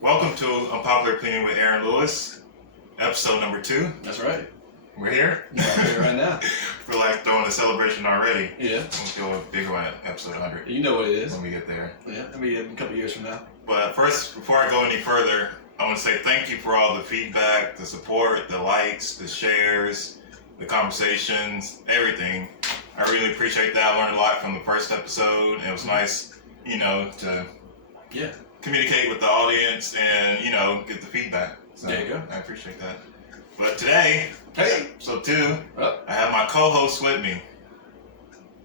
Welcome to Unpopular Opinion with Aaron Lewis, episode number 2. That's right. We're here. We're here right now. We're like throwing a celebration already. Yeah. We'll do a big one at episode 100. You know what it is. When we get there. Yeah, it'll be a couple years from now. But first, before I go any further, I want to say thank you for all the feedback, the support, the likes, the shares, the conversations, everything. I really appreciate that. I learned a lot from the first episode. It was nice, to communicate with the audience and, get the feedback. So there you go. I appreciate that. But today, episode 2, I have my co-host with me.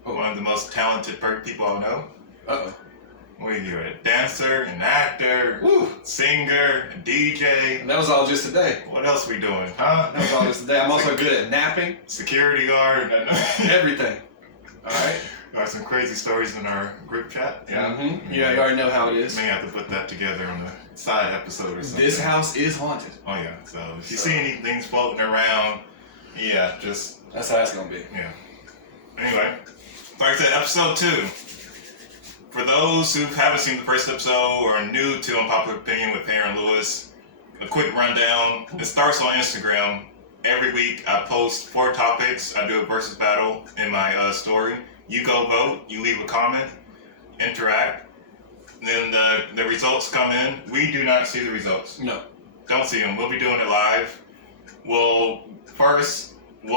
One of the most talented people I know. Uh-oh. What are you, a dancer, an actor, singer, a DJ? And that was all just today. What else we doing, huh? That was all just today. I'm also good at napping. Security guard. Everything. All right? Got some crazy stories in our group chat. Yeah. Mm-hmm. Yeah, you already know how it is. May have to put that together on the side episode or something. This house is haunted. Oh, yeah. So if you see anything floating around, just... That's how that's going to be. Yeah. Anyway, like I said, episode 2. For those who haven't seen the first episode or are new to Unpopular Opinion with Aaron Lewis, a quick rundown. It starts on Instagram. Every week I post 4 topics. I do a versus battle in my story. You go vote, you leave a comment, interact. Then the results come in. We do not see the results. No. Don't see them. We'll be doing it live. We'll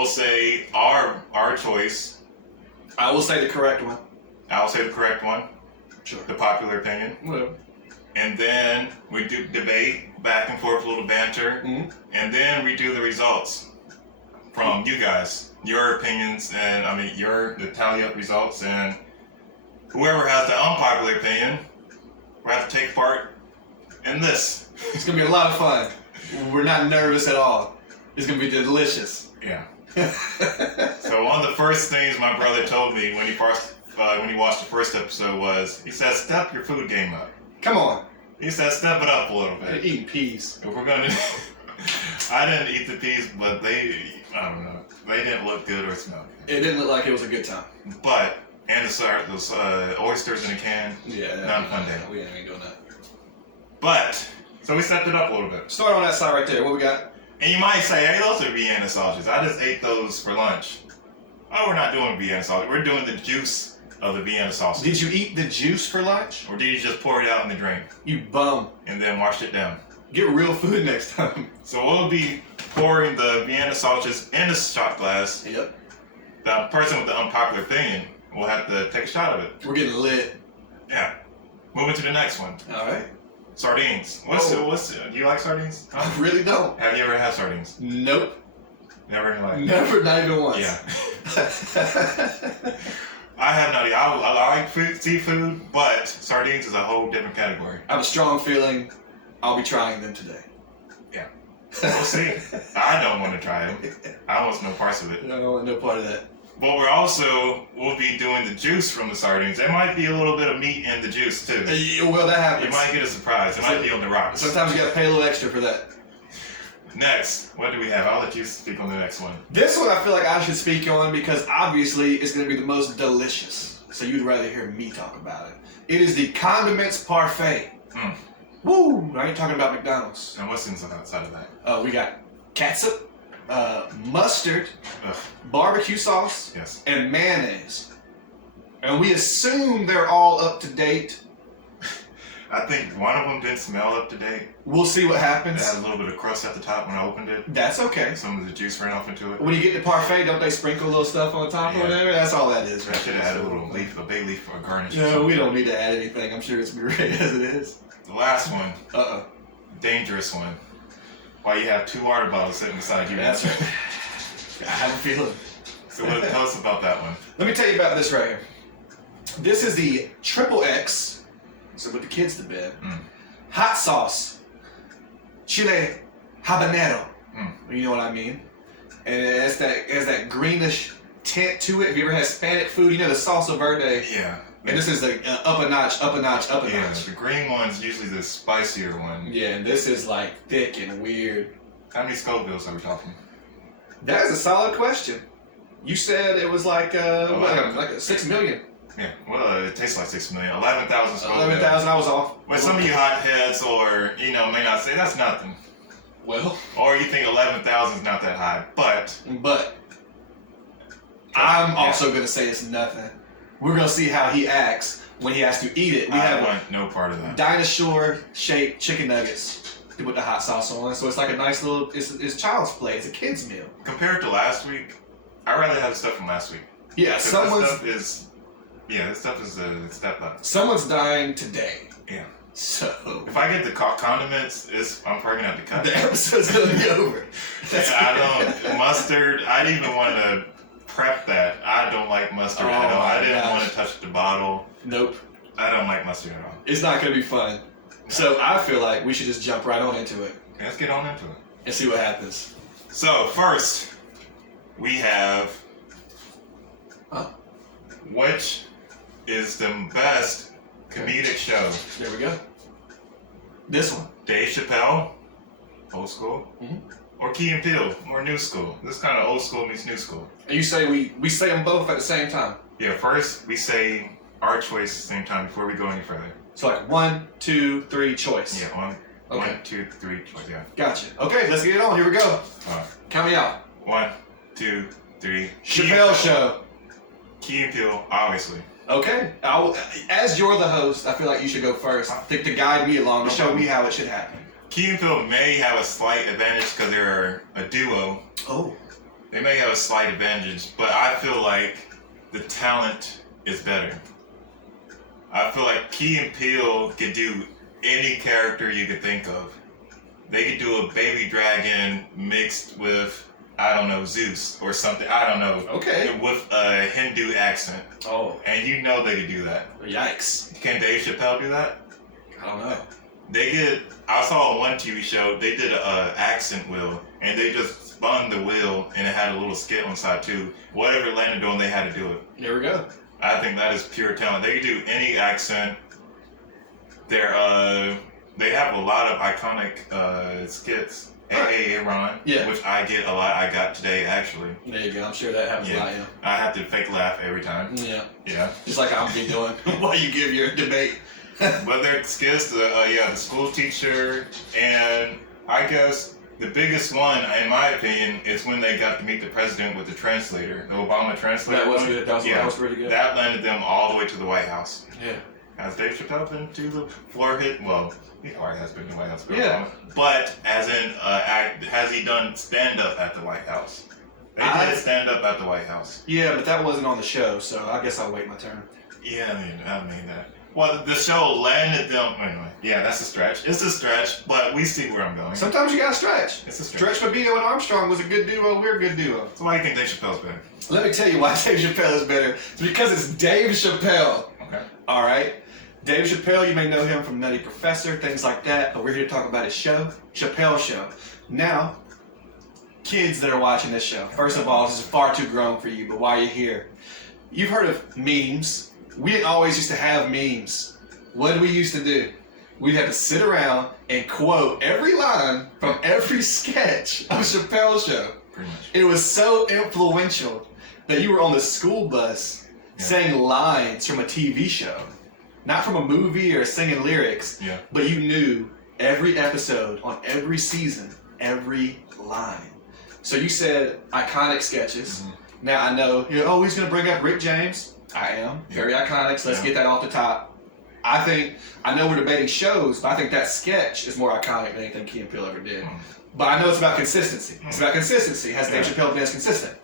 say our choice. I will say the correct one. I'll say the correct one. Sure. The popular opinion. Whatever. And then we do debate, back and forth, a little banter. Mm-hmm. And then we do the results from you guys. Your opinions and, the tally up results. And whoever has the unpopular opinion will have to take part in this. It's going to be a lot of fun. We're not nervous at all. It's going to be delicious. Yeah. So one of the first things my brother told me when he watched the first episode was, he said, step your food game up. Come on. He said, step it up a little bit. You're eating peas. If we're going to... I didn't eat the peas, but they didn't look good or smell good. It didn't look like it was a good time. But, and those oysters in a can. Yeah. Not a fun day. We ain't doing that. But, so we stepped it up a little bit. Start on that side right there. What we got? And you might say, hey, those are Vienna sausages. I just ate those for lunch. Oh, we're not doing Vienna sausage. We're doing the juice of the Vienna sausage. Did you eat the juice for lunch? Or did you just pour it out in the drink? You bum. And then wash it down? Get real food next time. So we'll be pouring the Vienna sausages in a shot glass. Yep. The person with the unpopular opinion will have to take a shot of it. We're getting lit. Yeah. Moving to the next one. All right. Sardines. Do you like sardines? I really don't. Have you ever had sardines? Nope. Never in life? Never, not even once. Yeah. I have not. I like seafood, but sardines is a whole different category. I have a strong feeling I'll be trying them today. Yeah. We'll see. I don't want to try them. I want no parts of it. I don't want no part of that. But we'll be doing the juice from the sardines. There might be a little bit of meat in the juice too. Well, that happens. You might get a surprise. It might be on the rocks. Sometimes you gotta pay a little extra for that. Next, what do we have? I'll let you speak on the next one. This one I feel like I should speak on because obviously it's going to be the most delicious. So you'd rather hear me talk about it. It is the condiments parfait. Woo! I ain't talking about McDonald's. And what's inside of that? We got ketchup, mustard, barbecue sauce, and mayonnaise. And we assume they're all up to date. I think one of them didn't smell up to date. We'll see what happens. It had a little bit of crust at the top when I opened it. That's okay. Some of the juice ran off into it. When you get the parfait, don't they sprinkle a little stuff on top or whatever? That's all that is. I should have added a little leaf, a bay leaf, or a garnish. No, we don't need to add anything. I'm sure it's great as it is. The last one. Uh-oh. Dangerous one. Why you have 2 water bottles sitting beside you. That's right. I have a feeling. So tell us about that one. Let me tell you about this right here. This is the XXX, so with the kids to bed, hot sauce, chile habanero. You know what I mean? And it has that greenish tint to it. Have you ever had Hispanic food? You know the salsa verde? Yeah. And this is like up a notch, up a notch, up a notch. The green one's usually the spicier one. Yeah, and this is like thick and weird. How many Scovilles are we talking? That is a solid question. You said it was like 6 million. Yeah, well, it takes like 6 million. 11,000 Scoville. 11,000, I was off. But some of you hotheads or, may not say that's nothing. Well. Or you think 11,000 is not that high, but. I'm also going to say it's nothing. We're going to see how he acts when he has to eat it. I want no part of that. Dinosaur-shaped chicken nuggets to put the hot sauce on. So it's like a nice little, it's child's play. It's a kid's meal. Compared to last week, I'd rather have the stuff from last week. Yeah, this stuff is a step up. Someone's dying today. Yeah. So if I get the condiments, I'm probably gonna have to cut. The episode's gonna be over. I don't mustard. I didn't even want to prep that. I don't like mustard at all. I didn't want to touch the bottle. Nope. I don't like mustard at all. It's not gonna be fun. So I feel like we should just jump right on into it. Okay, let's get on into it and see what happens. So first, we have. Which is the best comedic show? There we go. This one. Dave Chappelle, old school, or Key&Peele, more new school. This is kind of old school meets new school. And you say we say them both at the same time? Yeah, first we say our choice at the same time before we go any further. So like 1, 2, 3, choice. Yeah, okay. 1, 2, 3, choice, yeah. Gotcha. Okay, let's get it on. Here we go. Count me out. 1, 2, 3. Chappelle Show. Key&Peele, obviously. Okay. As you're the host, I feel like you should go first to guide me along, to show me how it should happen. Key&Peele may have a slight advantage because they're a duo. Oh. They may have a slight advantage, but I feel like the talent is better. I feel like Key&Peele could do any character you could think of. They could do a baby dragon mixed with, I don't know, Zeus or something. I don't know. Okay. With a Hindu accent. Oh. And they could do that. Yikes. Can Dave Chappelle do that? I don't know. I saw on one TV show, they did an accent wheel, and they just spun the wheel, and it had a little skit on the side too. Whatever it landed on, they had to do it. There we go. I think that is pure talent. They can do any accent. They have a lot of iconic skits. Hey, Ron, which I get a lot. I got today, actually. There you go. I'm sure that happens a lot, yeah. I have to fake laugh every time. Yeah. Yeah. Just like I'm be doing while you give your debate. But their skits, the school teacher, and I guess the biggest one, in my opinion, is when they got to meet the president with the translator, the Obama translator. That was good. That was really good. That landed them all the way to the White House. Yeah. Has Dave Chappelle been to the floor hit? Well, he probably has been to the White House. Yeah. But as in, has he done stand-up at the White House? They did stand-up at the White House. Yeah, but that wasn't on the show, so I guess I'll wait my turn. Yeah, I mean that. Well, the show landed them. Anyway, yeah, that's a stretch. It's a stretch, but we see where I'm going. Sometimes you gotta stretch. It's a stretch. Stretch Fabio and Armstrong was a good duo. We're a good duo. So why do you think Dave Chappelle's better? Let me tell you why Dave Chappelle is better. It's because it's Dave Chappelle. Okay. All right. Dave Chappelle, you may know him from Nutty Professor, things like that, but we're here to talk about his show, Chappelle Show. Now, kids that are watching this show, first of all, this is far too grown for you, but while you're here, you've heard of memes. We didn't always used to have memes. What did we used to do? We'd have to sit around and quote every line from every sketch of Chappelle's Show. Pretty much. It was so influential that you were on the school bus saying lines from a TV show. Not from a movie or singing lyrics, but you knew every episode on every season, every line. So you said iconic sketches. Mm-hmm. Now I know, he's going to bring up Rick James. I am. Very iconic, so let's get that off the top. I know we're debating shows, but I think that sketch is more iconic than anything Key&Peele ever did. But I know it's about consistency. It's about consistency. Has Dave Chappelle been as consistent?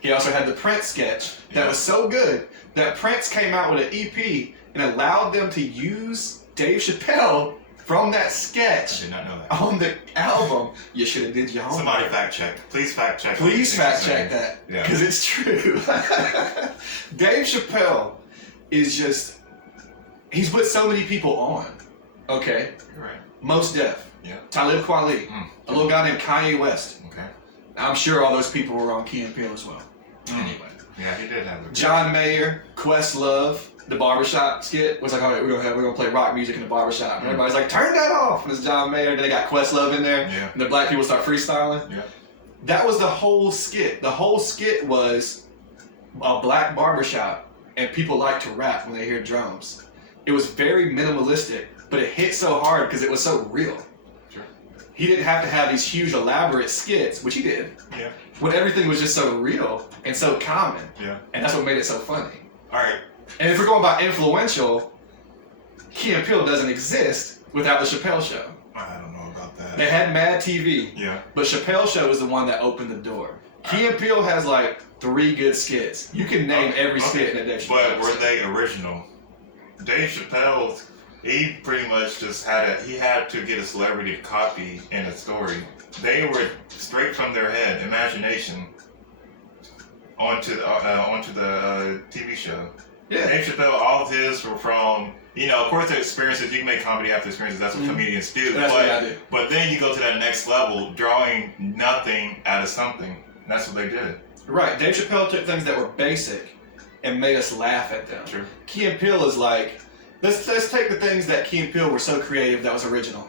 He also had the Prince sketch that was so good that Prince came out with an EP and allowed them to use Dave Chappelle from that sketch I did not know that. on the album. You should have did your homework. Somebody fact check. Please fact check. Please fact check that, because it's true. Dave Chappelle is just, he's put so many people on. Okay. You're right. Mos Def. Yeah. Talib Kweli. A little guy named Kanye West. Okay. I'm sure all those people were on Key&Peele as well. Anyway. Yeah, he did have a John Mayer, Questlove, the barbershop skit was like, all right, we're gonna play rock music in the barbershop. And everybody's like, turn that off. And it's John Mayer. Then they got Questlove in there. Yeah. And the black people start freestyling. Yeah. That was the whole skit. The whole skit was a black barbershop. and people like to rap when they hear drums. It was very minimalistic, but it hit so hard because it was so real. Sure. He didn't have to have these huge elaborate skits, which he did. Yeah. When everything was just so real and so common. Yeah. And that's what made it so funny. All right. And if we're going by influential, Key and Peele doesn't exist without the Chappelle Show. I don't know about that. They had Mad TV, Yeah. but Chappelle Show is the one that opened the door. Key and Peele has like 3 good skits. You can name every skit in a Dave Chappelle. But were they original? Dave Chappelle, he pretty much just he had to get a celebrity to copy in a story. They were straight from their head, imagination, onto the TV show. Yeah. Dave Chappelle, all of his were from, of course the experiences, you can make comedy after experiences, that's what comedians do. That's what I do. But then you go to that next level, drawing nothing out of something. And that's what they did. Right. Dave Chappelle took things that were basic and made us laugh at them. True. Key and Peele is like, let's take the things that Key and Peele were so creative that was original.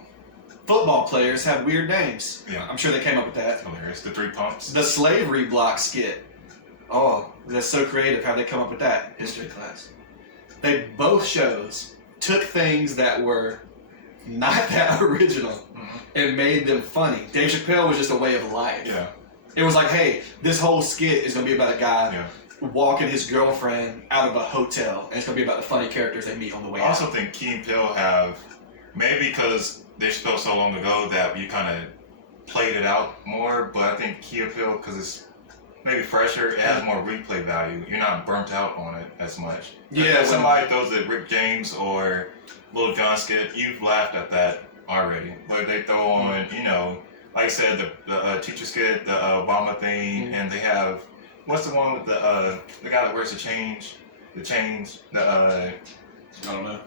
Football players have weird names. Yeah. I'm sure they came up with that. Hilarious. The 3 pumps. The slavery block skit. Oh, that's so creative. How'd they come up with that? History class. They both shows took things that were not that original and made them funny. Dave Chappelle was just a way of life. Yeah. It was like, hey, this whole skit is going to be about a guy walking his girlfriend out of a hotel, and it's going to be about the funny characters they meet on the way I also out. think Key and Peele have, maybe because Dave Chappelle so long ago that you kind of played it out more, but I think Key and Peele, because it's maybe fresher, it has more replay value. You're not burnt out on it as much. Yeah, If somebody throws the Rick James or Lil Jon skit, you've laughed at that already. But they throw on, like I said, the teacher skit, the Obama thing, and they have, what's the one with the guy that wears the chains? I don't know.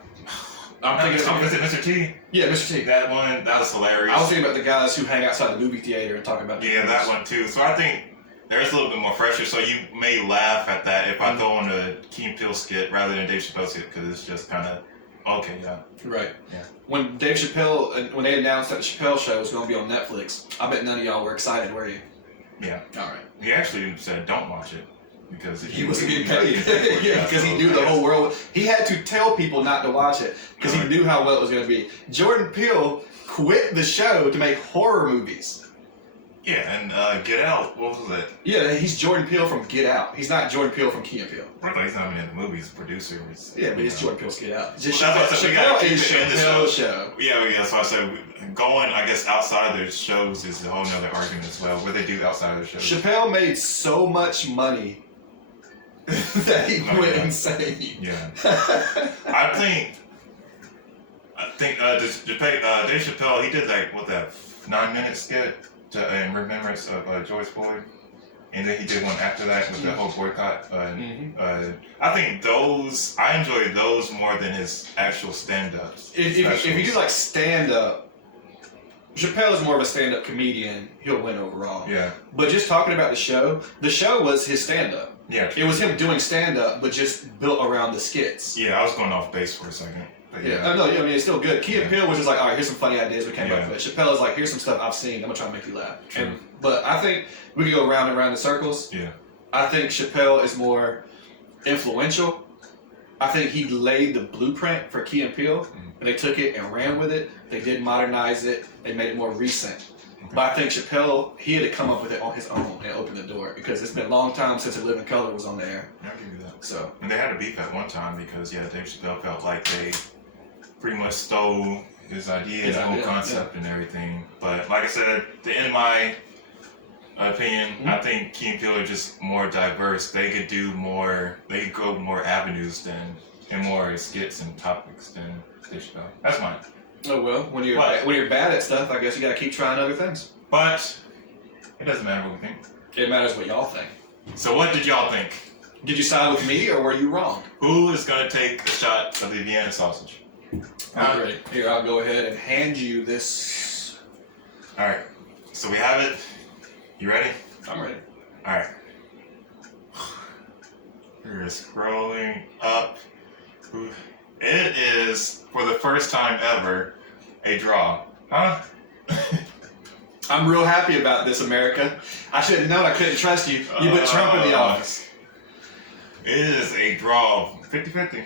is it Mr. T? Yeah, Mr. T. That one, that was hilarious. I was thinking about the guys who hang outside the movie theater and talk about that one too. So I think there's a little bit more fresher, so you may laugh at that if I throw on a Key and Peele skit rather than Dave Chappelle skit, because it's just kind of, okay, yeah. Right. Yeah. When Dave Chappelle, when they announced that the Chappelle Show was going to be on Netflix, I bet none of y'all were excited, were you? Yeah. All right. He actually said, don't watch it. Because he wasn't getting paid. Yeah, because he knew the whole world. He had to tell people not to watch it because he knew how well it was going to be. Jordan Peele quit the show to make horror movies. Yeah, and Get Out, what was it? Yeah, he's Jordan Peele from Get Out. He's not Jordan Peele from Key and Peele. Really, he's not even in the movie, he's a producer. Yeah, but it's Jordan Peele's Get Out. Just Well, Chappelle is Chappelle's show. Yeah, so I said, going, I guess, outside of their shows is a whole nother argument as well, what they do outside of their shows. Chappelle made so much money that he went insane. Yeah. I think Dave Chappelle, he did that 9-minute skit in remembrance of George Floyd, and then he did one after that with the whole boycott. I think I enjoy those more than his actual stand-ups. If you do like stand-up, Chappelle is more of a stand-up comedian. He'll win overall. Yeah. But just talking about the show was his stand-up. Yeah. It was him doing stand-up, but just built around the skits. Yeah, I was going off base for a second. But yeah. I mean, it's still good. Key and Peele was just like, all right, here's some funny ideas we came up with. Chappelle is like, here's some stuff I've seen. I'm going to try to make you laugh. True. But I think we can go round and round in circles. Yeah. I think Chappelle is more influential. I think he laid the blueprint for Key and Peele, and they took it and ran with it. They did modernize it. They made it more recent. Okay. But I think Chappelle, he had to come up with it on his own and open the door, because it's been a long time since A Living Color was on the air. I'll give you that. So. And they had a beef at one time because, Dave Chappelle felt like they pretty much stole his ideas, whole concept and everything. But like I said, in my opinion, I think Key and Peele are just more diverse. They could do more, they could go more avenues and more skits and topics than Dave Chappelle. That's mine. Oh well, when you're bad at stuff, I guess you gotta keep trying other things. But it doesn't matter what we think. It matters what y'all think. So what did y'all think? Did you side with me or were you wrong? Who is gonna take a shot of the Vienna sausage? I'm ready. Here, I'll go ahead and hand you this. All right. So we have it. You ready? I'm ready. All right. We're scrolling up. It is, for the first time ever, a draw. Huh? I'm real happy about this, America. I should have known I couldn't trust you. You put Trump in the office. It is a draw, 50-50.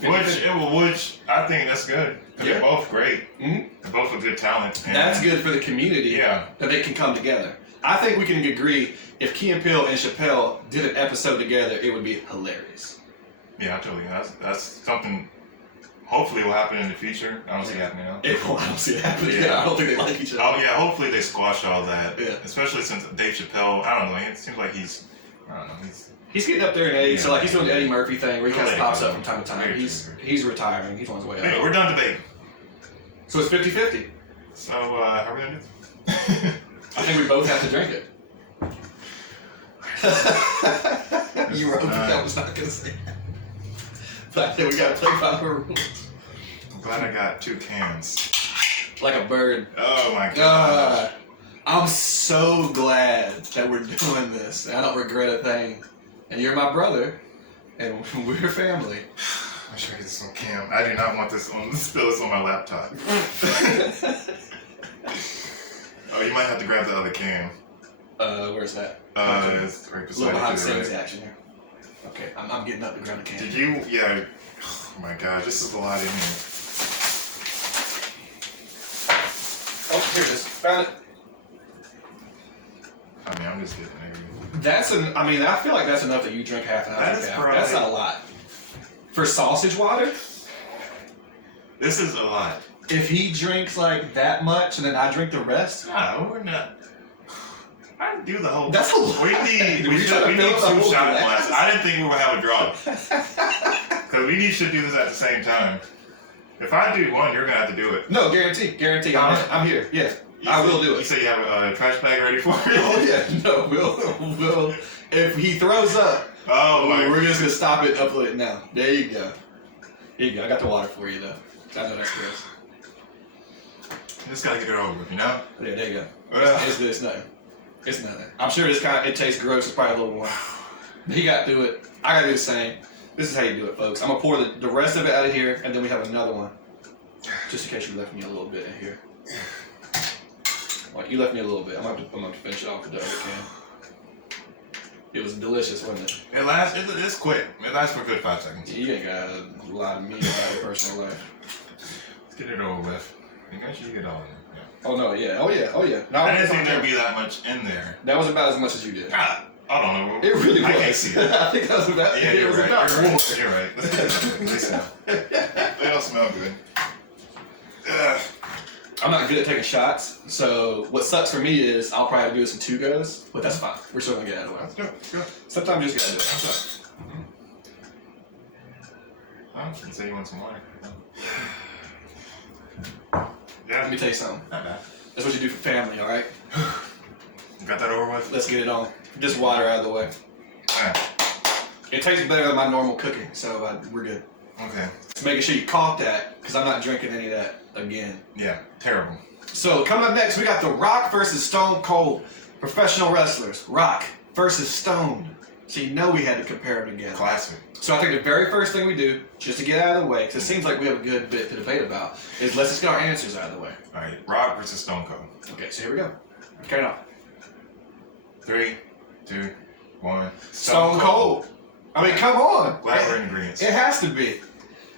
Which I think that's good. Yeah. They're both great. Mm-hmm. They're both a good talent. That's good for the community. Yeah. That they can come together. I think we can agree if Key&Peele and Chappelle did an episode together, it would be hilarious. Yeah, I totally. That's something. Hopefully, will happen in the future. I don't see it happening now. I don't see it happening. Yeah, I don't think they like each other. Oh yeah, hopefully they squash all that. Yeah. Especially since Dave Chappelle. I don't know. It seems like he's getting up there in age. So like he's doing the Eddie Murphy thing where he kind of pops up from time to time. Very He's retiring. He's on his way out. Anyway, we're done debating. So it's 50-50. So how are we gonna do? I think we both have to drink it. You were hoping that was not gonna say that. But I think we gotta play by the rules. I'm glad I got 2 cans. Like a bird. Oh my god. I'm so glad that we're doing this. I don't regret a thing. And you're my brother, and we're family. I should get this on cam. I do not want this on spill this on my laptop. Oh, you might have to grab the other can. Where's that? It's right beside a little behind the you. scenes action here. Okay, I'm getting up to grab the can. Did you? Yeah. Oh my gosh, this is a lot in here. Oh, here it is. Found it. I mean, I'm just getting there. I feel like that's enough that you drink half an hour. That's not a lot. For sausage water? This is a lot. If he drinks like that much and then I drink the rest? No, we're not. I do the whole. That's a lot. We need 2 shot glasses. I didn't think we would have a draw. Because we should do this at the same time. If I do one, you're gonna have to do it. No, guarantee. I'm here. Yeah, I will do it. You say you have a trash bag ready for it? Oh yeah. No, we'll. If he throws up, we're just gonna stop it and upload it now. There you go. Here you go. I got the water for you though. I know that's gross. Just gotta get it over with, you know? Yeah, there you go. It's good. It's nothing. It's nothing. I'm sure it tastes gross. It's probably a little warm. He got through it. I gotta do the same. This is how you do it, folks. I'm gonna pour the rest of it out of here, and then we have another one. Just in case you left me a little bit in here. Well, you left me a little bit. I'm gonna have to finish it off with the other can. It was delicious, wasn't it? It's quick. It lasts for a good 5 seconds. You ain't got a lot of meat about your personal life. Let's get it over with. Make sure you get all of it. Yeah. Oh no, yeah. Oh yeah. No, I didn't think there'd be that much in there. That was about as much as you did. God, I don't know. It really was. I can't see it. I think that was about. Yeah, it was right. about You're right. Let's get it. They smell. They don't smell good. Ugh. I'm not good at taking shots, so what sucks for me is I'll probably have to do this in 2 goes, but that's fine. We're still gonna get out of the way. Let's go. Sometimes you just gotta do it. I was gonna say you want some water. Yeah. Let me tell you something. Not bad. That's what you do for family, all right? Got that over with? Let's get it on. Just water out of the way. Alright. It tastes better than my normal cooking, so we're good. Okay. Just making sure you caught that, because I'm not drinking any of that again. Yeah, terrible. So coming up next, we got The Rock versus Stone Cold. Professional wrestlers. Rock versus Stone. So you know we had to compare them together. Classic. So I think the very first thing we do, just to get out of the way, because it seems like we have a good bit to debate about, is let's just get our answers out of the way. Alright, Rock versus Stone Cold. Okay, so here we go. Carry it on. 3, 2, 1. Stone Cold. I mean, come on. Black ingredients. It has to be.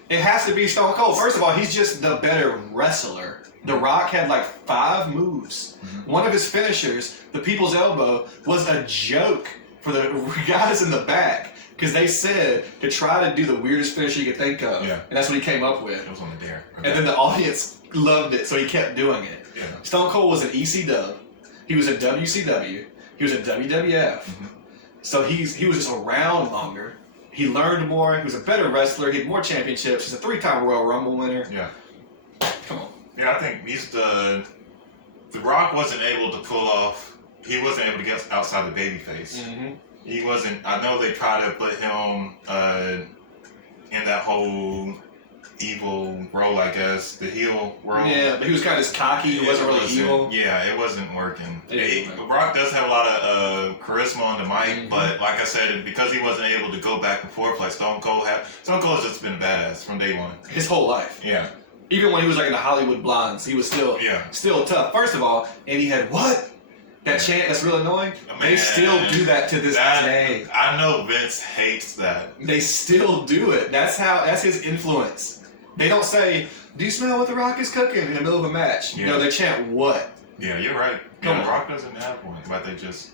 It has to be Stone Cold. First of all, he's just the better wrestler. The Rock had like 5 moves. Mm-hmm. One of his finishers, the People's Elbow, was a joke for the guys in the back because they said to try to do the weirdest finisher you could think of. Yeah. And that's what he came up with. It was on the dare. Okay. And then the audience loved it, so he kept doing it. Yeah. Stone Cold was an EC dub. He was a WCW. He was a WWF. Mm-hmm. So he was just around longer. He learned more. He was a better wrestler. He had more championships. He's a 3-time Royal Rumble winner. Yeah. Come on. Yeah, I think he's the Rock wasn't able to pull off. He wasn't able to get outside the babyface. Mm-hmm. He wasn't. I know they tried to put him in that whole evil role, I guess, the heel role. Yeah, but he was kind of just cocky. He wasn't really evil. Yeah, it wasn't working. Rock does have a lot of charisma on the mic, mm-hmm. but like I said, because he wasn't able to go back and forth like Stone Cold had, Stone Cold has just been badass from day one. His whole life. Yeah. Even when he was like in the Hollywood Blondes, he was still tough. First of all, and he had what? That chant that's real annoying. Man, They still do that to this day. I know Vince hates that. They still do it. That's his influence. They don't say, "Do you smell what The Rock is cooking?" in the middle of a match. Yeah. No, they chant what? Yeah, you're right. Come The on. Rock doesn't have one, but they just.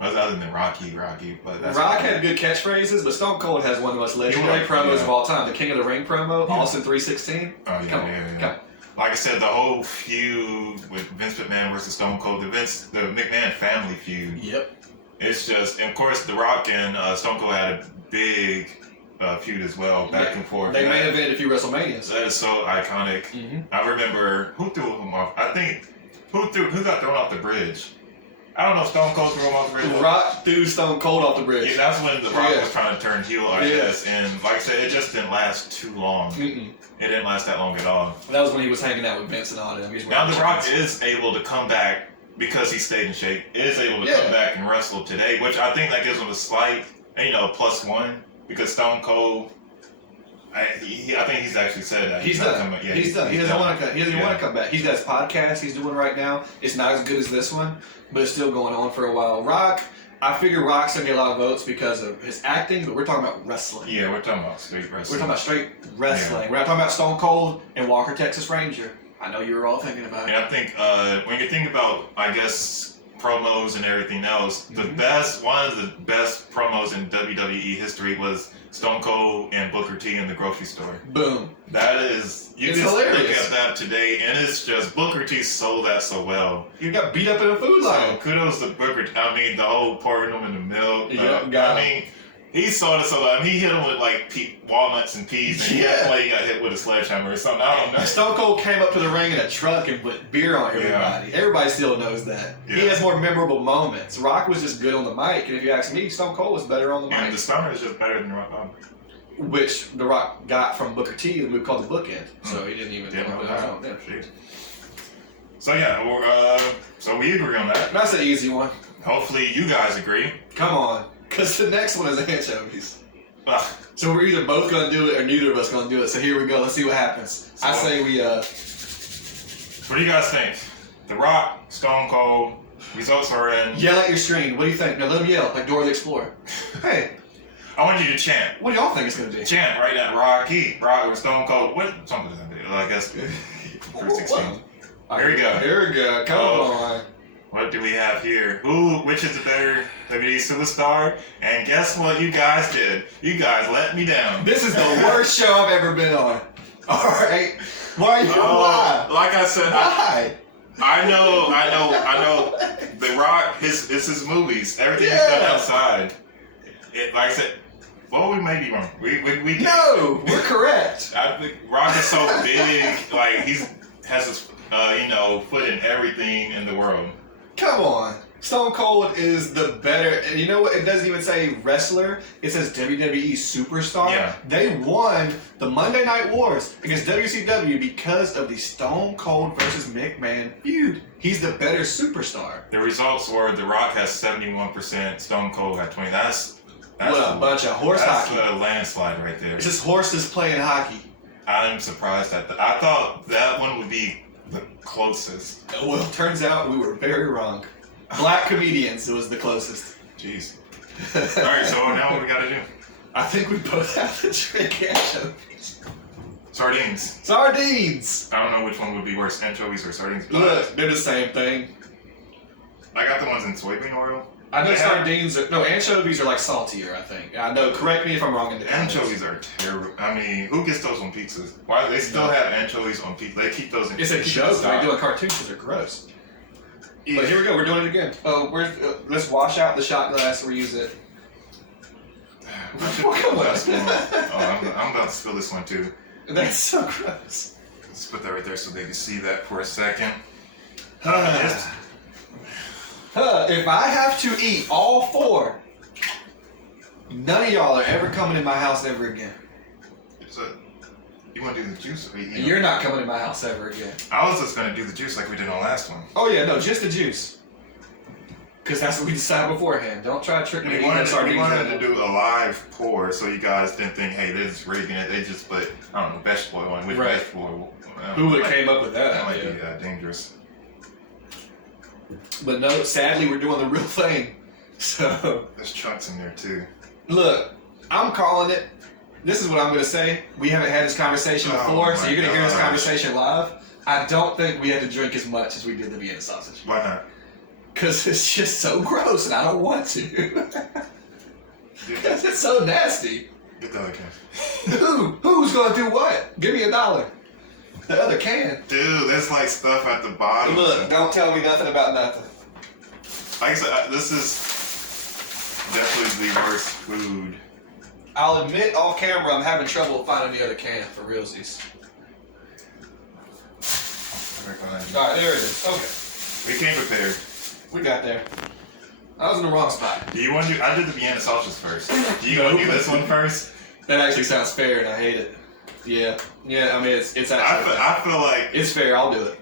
Other than Rocky, but that's Rock had good catchpashrases, but Stone Cold has one of the most legendary promos of all time. The King of the Ring promo, Austin 316. Oh yeah, Come on. yeah. Like I said, the whole feud with Vince McMahon versus Stone Cold, the McMahon family feud. Yep. It's just, and of course, The Rock and Stone Cold had a big feud as well, back and forth. They main evented a few WrestleManias. That is so iconic. Mm-hmm. I remember who threw him off. I think who got thrown off the bridge. I don't know if Stone Cold threw him off the bridge. Rock threw Stone Cold off the bridge. Yeah, that's when The Rock was trying to turn heel, I guess. And like I said, it just didn't last too long. Mm-mm. It didn't last that long at all. That was when he was hanging out with Vince and all them. Now The Rock is able to come back because he stayed in shape. Is able to come back and wrestle today, which I think that gives him a slight, +1 because Stone Cold. I think he's actually said that he's done. He's done. He doesn't want to. He doesn't want to come back. He's got his podcast he's doing right now. It's not as good as this one, but it's still going on for a while. Rock. I figure Rock's gonna get a lot of votes because of his acting, but we're talking about wrestling. Yeah, we're talking about straight wrestling. We're talking about straight wrestling. Yeah. We're not talking about Stone Cold and Walker, Texas Ranger. I know you were all thinking about it. And I think when you think about, I guess, promos and everything else, one of the best promos in WWE history was Stone Cold and Booker T in the grocery store. Boom. That is, it's just hilarious. Look at that today, and it's just, Booker T sold that so well. You got beat up in a food line. So kudos to Booker T. I mean, the whole pouring them in the milk. I mean, he sold it so well. He hit him with like walnuts and peas, and he got hit with a sledgehammer or something. I don't know. Stone Cold came up to the ring in a truck and put beer on everybody. Yeah. Everybody still knows that. Yeah. He has more memorable moments. Rock was just good on the mic, and if you ask me, Stone Cold was better on the mic. And the Stunner is just better than Rock. Which The Rock got from Booker T, the move called the bookend. So he didn't even know that. So yeah, so we agree on that. That's an easy one. Hopefully you guys agree. Come on, because the next one is anchovies. So we're either both going to do it or neither of us going to do it. So here we go. Let's see what happens. So, I say we. What do you guys think? The Rock, Stone Cold, results are in. Yell at your screen. What do you think? No, let them yell like Dora the Explorer. Hey. I want you to chant. What do y'all think it's going to be? Chant right now. Rock or Stone Cold. What? Something like that. I guess. 316. Here we go. Here we go. Come on. What do we have here? Which is the better WWE superstar? And guess what you guys did? You guys let me down. This is the worst show I've ever been on. All right. Why? Why? Like I said. Why? I know. The Rock, his movies. Everything he's done outside. Like I said. Well, we may be wrong. We no, we're correct. I think Rock is so big, like has his foot in everything in the world. Come on, Stone Cold is the better. And you know what? It doesn't even say wrestler. It says WWE superstar. Yeah. They won the Monday Night Wars against WCW because of the Stone Cold versus McMahon feud. He's the better superstar. The results were The Rock has 71%, Stone Cold had 20%. That's what a bunch of horse hockey. That's a landslide right there. It's just horses playing hockey. I'm surprised at that. I thought that one would be the closest. Well, it turns out we were very wrong. Black comedians was the closest. Jeez. All right, so now what we got to do? I think we both have to drink anchovies. Sardines. Sardines! I don't know which one would be worse, anchovies or sardines. Look, they're the same thing. I got the ones in soybean oil. I know sardines are... No, anchovies are like saltier, I think. I know, correct me if I'm wrong in the comments. Anchovies are terrible. I mean, who gets those on pizzas? Why do they still have anchovies on pizza? They keep those in... It's a joke. They do a cartoon because they're gross. Yeah. But here we go. We're doing it again. Let's wash out the shot glass and reuse it. Come on. I'm about to spill this one too. That's so gross. Let's put that right there so they can see that for a second. If I have to eat all four, none of y'all are ever coming in my house ever again. So, you want to do the juice? Or You're not coming in my house ever again. I was just going to do the juice like we did on the last one. Oh yeah, no, just the juice. Because that's what we decided beforehand. Don't try to trick me. We wanted to do a live pour so you guys didn't think, hey, they're just rigging it. They just put, I don't know, vegetable oil in with vegetable oil. Who would have came up with that? That might be dangerous. But no, sadly, we're doing the real thing. So There's chunks in there too. look, I'm calling it. This is what I'm gonna say. We haven't had this conversation before, so you're gonna hear this conversation live. I don't think we had to drink as much as we did the Vienna sausage. Why not? Because it's just so gross, and I don't want to. Because it's so nasty. Get the other can. Who's gonna do what? Give me $1. The other can. Dude, there's like stuff at the bottom. Look, don't tell me nothing about nothing. Like I said, this is definitely the worst food. I'll admit off camera I'm having trouble finding the other can for realsies. Alright, there it is. Okay. We came prepared. We got there. I was in the wrong spot. Do you want to do? I did the Vienna sausage first. Do you want to do this one first? That actually sounds fair, and I hate it. Yeah, I mean it's actually. I feel like it's fair. I'll do it.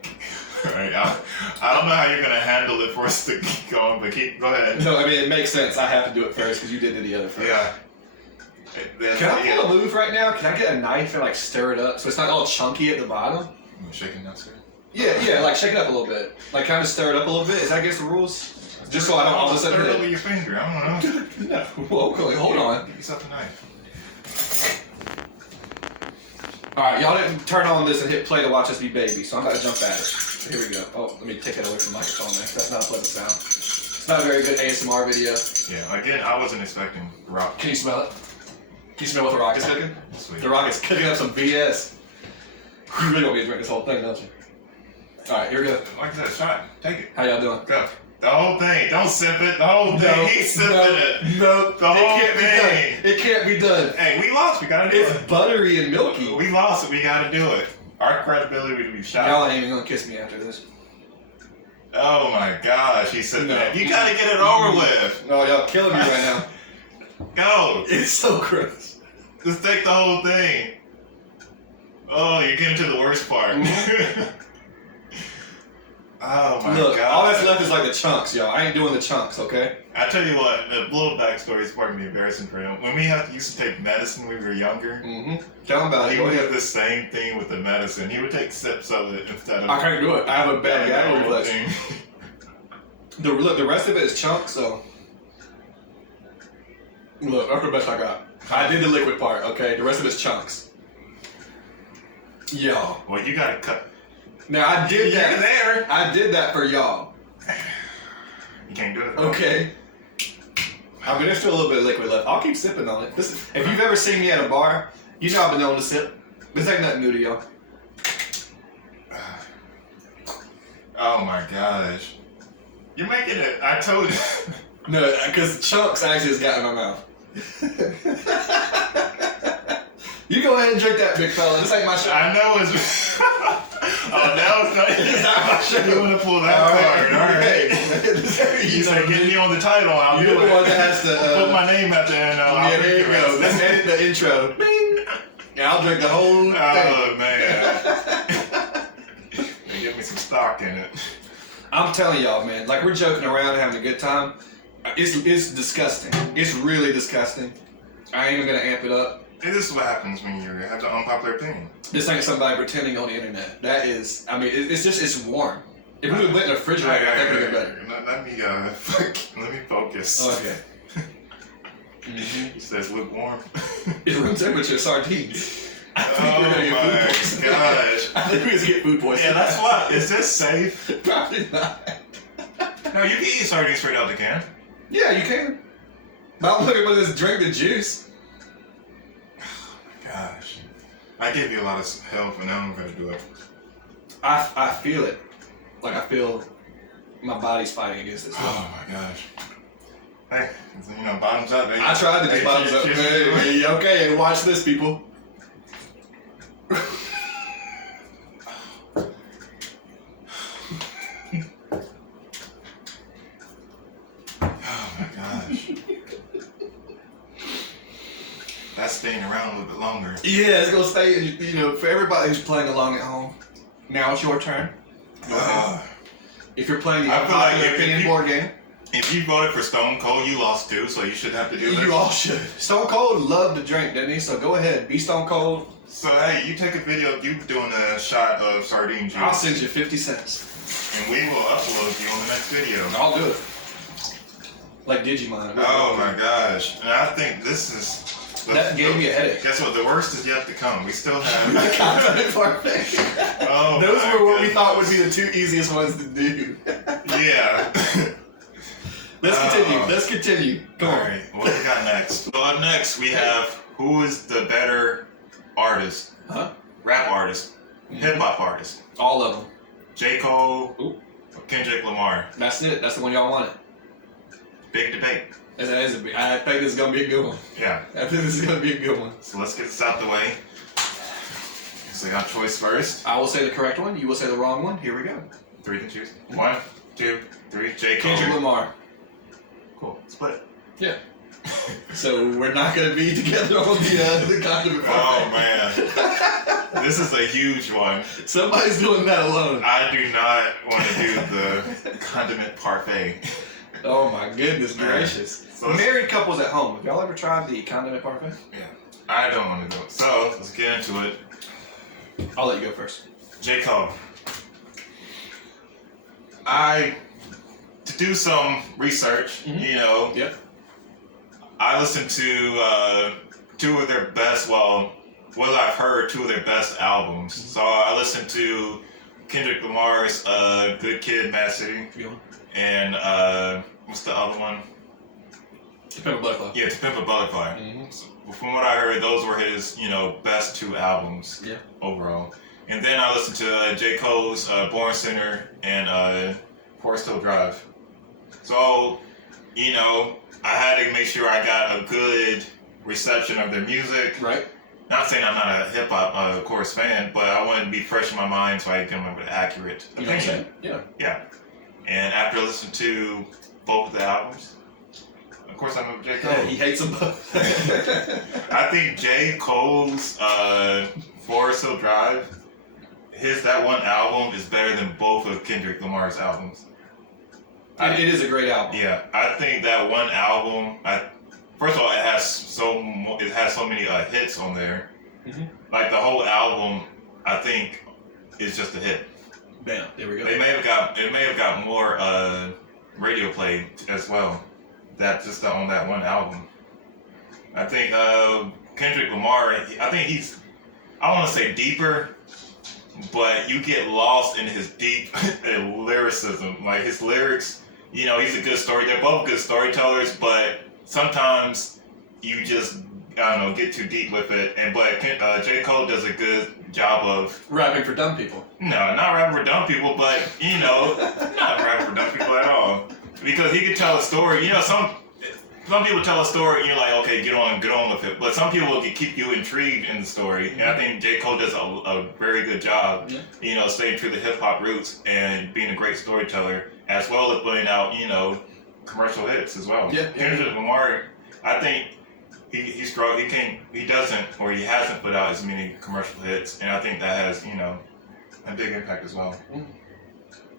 Right. I don't know how you're gonna handle it for us to keep going, but go ahead. No, I mean it makes sense. I have to do it first because you did the other first. Yeah. Can I pull a move right now? Can I get a knife and like stir it up so it's not all chunky at the bottom? Shaking nuts here. Yeah, like shake it up a little bit. Like kind of stir it up a little bit. Is that against the rules? Just so I don't all of a sudden stir it hit with it. your finger. I don't know. No. Well, okay, hold on. Get yourself a knife. Alright, y'all didn't turn on this and hit play to watch us be baby, so I'm about to jump at it. Here we go. Oh, let me take it away from the microphone there. That's not a pleasant sound. It's not a very good ASMR video. Yeah, again, I wasn't expecting rock. Can you smell it? Can you smell what the rock is cooking? Sweet. The rock is cooking up some BS. You really want me to drink this whole thing, don't you? Alright, here we go. Like I said, shot. Take it. How y'all doing? Go. The whole thing. Don't sip it. The whole thing. He's sipping it. No, The whole thing. It can't be done. Hey, we lost. We gotta do It's it. buttery and milky. We lost it. We gotta do it. Our credibility would be shot. Y'all ain't even gonna kiss me after this. Oh my gosh, he's sitting No. there. You gotta get it over with. No, y'all killing me right now. Go. It's so gross. Just take the whole thing. Oh, you're getting to the worst part. Oh my Look, god. all that's left is like the chunks, y'all. I ain't doing the chunks, okay? I tell you what, a little backstory is part of me embarrassing for him. When we used to take medicine when we were younger, Mm-hmm. Tell him about it. he Go would ahead. do the same thing with the medicine. He would take sips of it instead of. I can't do it. I have a bad gag reflex. thing. Look, the rest of it is chunks, so. Look, that's the best I got. I did the liquid part, okay? The rest of it's chunks. Y'all. Well, you gotta cut. Now, I did You're that. there. I did that for y'all. You can't do it. Okay. I mean, there's still a little bit of liquid left. I'll keep sipping on it. If you've ever seen me at a bar, you know I've been known to sip. This ain't nothing new to y'all. Oh my gosh. You're making it. I told you. No, because chunks actually just got in my mouth. You go ahead and drink that, big fella. This ain't my shot. I know it's. Oh, now it's not. It's not my show. You want to pull that card? All right. You said get me on the title. I'll You're do the it. one that has to. Put my name at the end. Yeah, there you go. Let's edit the intro. Bing. And I'll drink the whole thing. Oh man. They give me some stock in it. I'm telling y'all, man. Like we're joking around and having a good time. It's disgusting. It's really disgusting. I ain't even gonna amp it up. And this is what happens when you have the unpopular opinion. This ain't somebody pretending on the internet. That is, I mean, it's warm. If we would went in the refrigerator, I think it would have been better. Let me focus. Okay. He says lukewarm. It's room temperature sardines. I think Oh we're gonna my get food poisoning. gosh. I think we're gonna get food poisoning. Yeah, that's what. Is this safe? Probably not. No, you can eat sardines straight out the can. Yeah, you can. But I'm looking for this drink the juice. Gosh. I gave you a lot of help and now I'm gonna do it. I feel it. Like I feel my body's fighting against this. Oh my gosh. Hey, bottoms up, baby. I tried to just bottoms up. Hey, okay, watch this, people. Oh my gosh. That's staying around a little bit longer. Yeah, it's gonna stay. For everybody who's playing along at home, now it's your turn. Go ahead. If you're playing the I feel like Unpopular Opinion board game, if you voted for Stone Cold, you lost too, so you should have to do this. you all should. Stone Cold loved to drink, didn't he? So go ahead, be Stone Cold. So hey, you take a video of you doing a shot of sardine juice. I'll send you 50 cents. and we will upload you on the next video. I'll do it. Like Digimon. Oh my gosh. And I think this is... That gave me a headache. Guess what? The worst is yet to come. We still have... The condiment parfait. Oh, those were what we goodness. thought would be the two easiest ones to do. Yeah. Let's continue. Go on. Alright, what we got next? Well, up next we have who is the better artist? Huh? Rap artist. Hip-hop artist. All of them. J.Cole Ooh. or Kendrick Lamar. That's it. That's the one y'all wanted. Big debate. I think this is going to be a good one. Yeah. I think this is going to be a good one. So let's get this out the way. So you got choice first. I will say the correct one. You will say the wrong one. Here we go. 3 can choose. 1, 2, 3. J.Cole. Kendrick Lamar. Cool. Split. Yeah. So we're not going to be together on the condiment Oh parfait. man. This is a huge one. Somebody's doing that alone. I do not want to do the condiment parfait. Oh my goodness gracious. So let's- Married couples at home. Have y'all ever tried the condiment parfait? Yeah. I don't want to go. So let's get into it. I'll let you go first. J.Cole. To do some research, you know, Yep. I listened to 2 of their best, I've heard 2 of their best albums. So I listened to Kendrick Lamar's Good Kid, Mad City, and what's the other one? To Pimp a Butterfly. Yeah, To Pimp a Butterfly. Mm-hmm. So from what I heard, those were his, best 2 albums overall. And then I listened to J. Cole's Born Sinner and Forest Hill Drive. So, I had to make sure I got a good reception of their music. Right. Not saying I'm not a hip hop, of course, fan, but I wanted to be fresh in my mind so I can come up with an accurate You know what I'm opinion. saying? Yeah. Yeah. And after listening to both of the albums, of course I'm a J. Cole. Yeah, he hates them both. I think J. Cole's Forest Hill Drive, that one album is better than both of Kendrick Lamar's albums. It is a great album. Yeah, I think that one album. First of all, it has so many hits on there. Mhm. Like the whole album, I think is just a hit. Bam. There we go. It may have got more radio play as well. That just on that one album. I think Kendrick Lamar. I think he's. I want to say deeper. But you get lost in his deep lyricism. Like his lyrics, he's a good story. They're both good storytellers, but sometimes you just, get too deep with it. But J. Cole does a good job of rapping for dumb people. no, not rapping for dumb people, but not rapping for dumb people at all. Because he can tell a story. Some people tell a story and you're like, okay, get on with it. But some people can keep you intrigued in the story. And I think J. Cole does a very good job, staying true to the hip hop roots and being a great storyteller, as well as putting out, commercial hits as well. Yeah. Kendrick Lamar, I think he hasn't put out as many commercial hits, and I think that has, a big impact as well.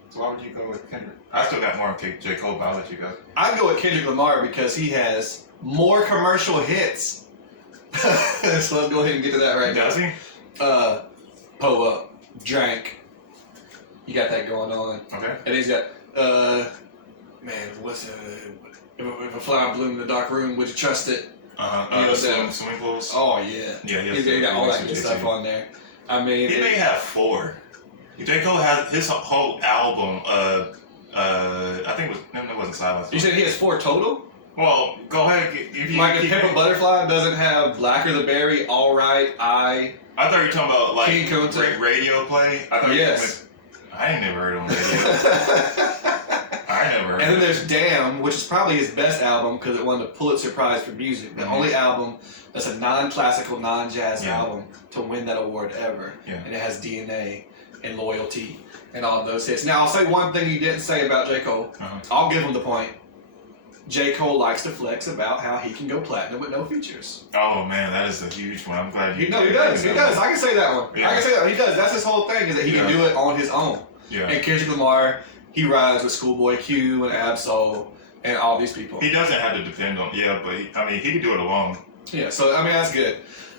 So why would you go with Kendrick? I still got more of J. Cole, but I'll let you go. I go with Kendrick Lamar because he has more commercial hits. So let's go ahead and get to that right now. Does he? Pull Up, Drank. You got that going on. Okay. And he's got, what's if a flower bloomed in the dark room, would you trust it? Swimming pools. Oh, yeah. Yeah, He's got all that good stuff on there. I mean, He may have 4. J. Cole has his whole album. I think it wasn't Silence. You said he has 4 total? Well, go ahead. If Pimp a Butterfly doesn't have Blacker the Berry, All Right, I thought you were talking about like King Kunta. radio play. I thought Yes. I ain't never heard on radio. I never heard. And then there's Damn, which is probably his best album because it won the Pulitzer Prize for music. The only album that's a non-classical, non-jazz album to win that award ever. Yeah. And it has DNA and Loyalty and all of those hits. Now, I'll say one thing you didn't say about J. Cole. I'll give him the point. J. Cole likes to flex about how he can go platinum with no features. Oh man, that is a huge one. I'm glad you. He does. He does. I can say that one. Yeah. I can say that. He does. That's his whole thing is that he can do it on his own. Yeah. And Kendrick Lamar, he rides with Schoolboy Q and Absol and all these people. He doesn't have to depend on. Yeah, but he can do it alone. Yeah. So I mean that's good.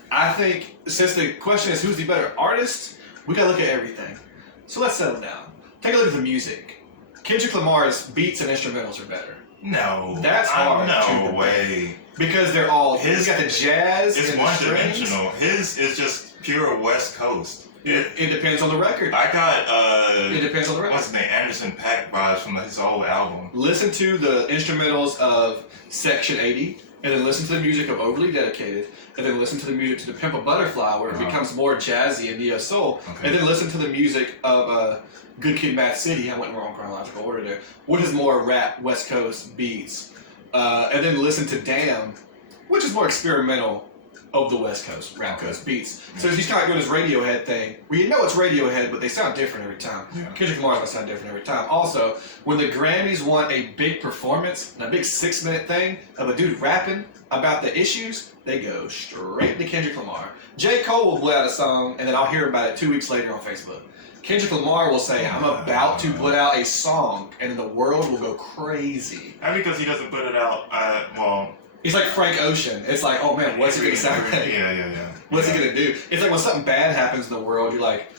I think since the question is who's the better artist, we gotta look at everything. So let's settle down. take a look at the music. Kendrick Lamar's beats and instrumentals are better. No. That's hard. No way. Because they're all, he's got the jazz. It's and one-dimensional. His is just pure West Coast. It depends on the record. I got, it depends on the record. what's his name? Anderson .Paak vibes from his old album. Listen to the instrumentals of Section 80, and then listen to the music of Overly Dedicated, and then listen to the music to The Pimp a Butterfly, where it becomes more jazzy and neo-soul, and then listen to the music of Good Kid, Mad City. I went in the wrong chronological order there. What is more rap, West Coast beats? And then listen to Damn, which is more experimental of the West Coast, rap coast beats. So he's kind of doing his Radiohead thing, where you know it's Radiohead, but they sound different every time. Yeah. Kendrick Lamar's gonna sound different every time. Also, when the Grammys want a big performance and a big 6-minute thing of a dude rapping about the issues, they go straight to Kendrick Lamar. J.Cole will put out a song, and then I'll hear about it 2 weeks later on Facebook. Kendrick Lamar will say, I'm about to put out a song, and then the world will go crazy. And because he doesn't put it out, well... He's like Frank Ocean. It's like, oh man, what's he gonna sound like? Yeah. What's he gonna do? It's like when something bad happens in the world, you're like,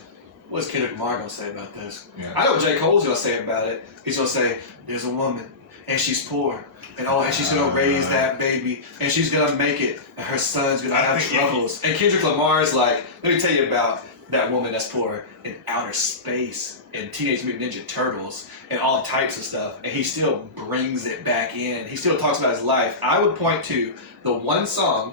what's Kendrick Lamar gonna say about this? Yeah. I know what J. Cole's gonna say about it. He's gonna say, there's a woman, and she's poor, and she's gonna raise that baby, and she's gonna make it, and her son's gonna have troubles. And Kendrick Lamar's like, let me tell you about that woman that's poor in outer space and Teenage Mutant Ninja Turtles and all types of stuff, and he still brings it back in. He still talks about his life. I would point to the one song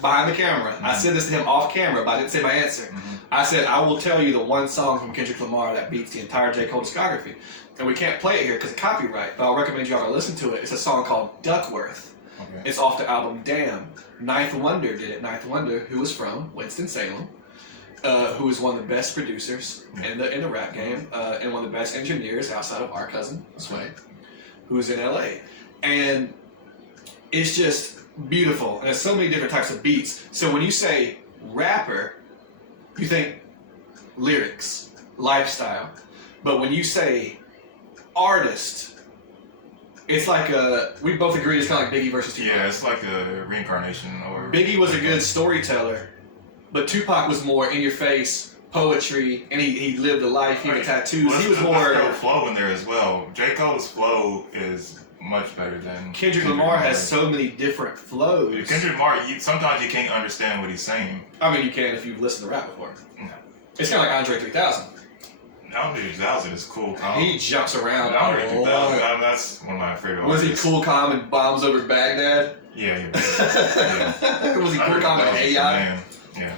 behind the camera. Mm-hmm. I said this to him off camera, but I didn't say my answer. Mm-hmm. I said, I will tell you the one song from Kendrick Lamar that beats the entire J. Cole discography. And we can't play it here because of copyright, but I'll recommend y'all to listen to it. It's a song called Duckworth. Okay. It's off the album Damn. Ninth Wonder did it. Ninth Wonder, who was from Winston-Salem. Who is one of the best producers in the rap game, and one of the best engineers outside of our cousin, Sway, who's in LA. And it's just beautiful. And there's so many different types of beats. So when you say rapper, you think lyrics, lifestyle. But when you say artist, it's like we both agree it's kind of like Biggie versus Tupac. Yeah, it's like a reincarnation. Or Biggie was a good storyteller. But Tupac was more in your face, poetry, and he lived a life, he had tattoos. He was more... There's flow in there as well. J. Cole's flow is much better than... Kendrick Lamar has so many different flows. Kendrick Lamar, sometimes you can't understand what he's saying. I mean, you can if you've listened to rap before. No. It's kind of like Andre 3000. Andre 3000 is cool, calm. He jumps around. Andre 3000, that's one of my favorite Was he cool, calm, and bombs over Baghdad? Yeah, he was. Yeah. Was he cool, calm, and AI? Yeah.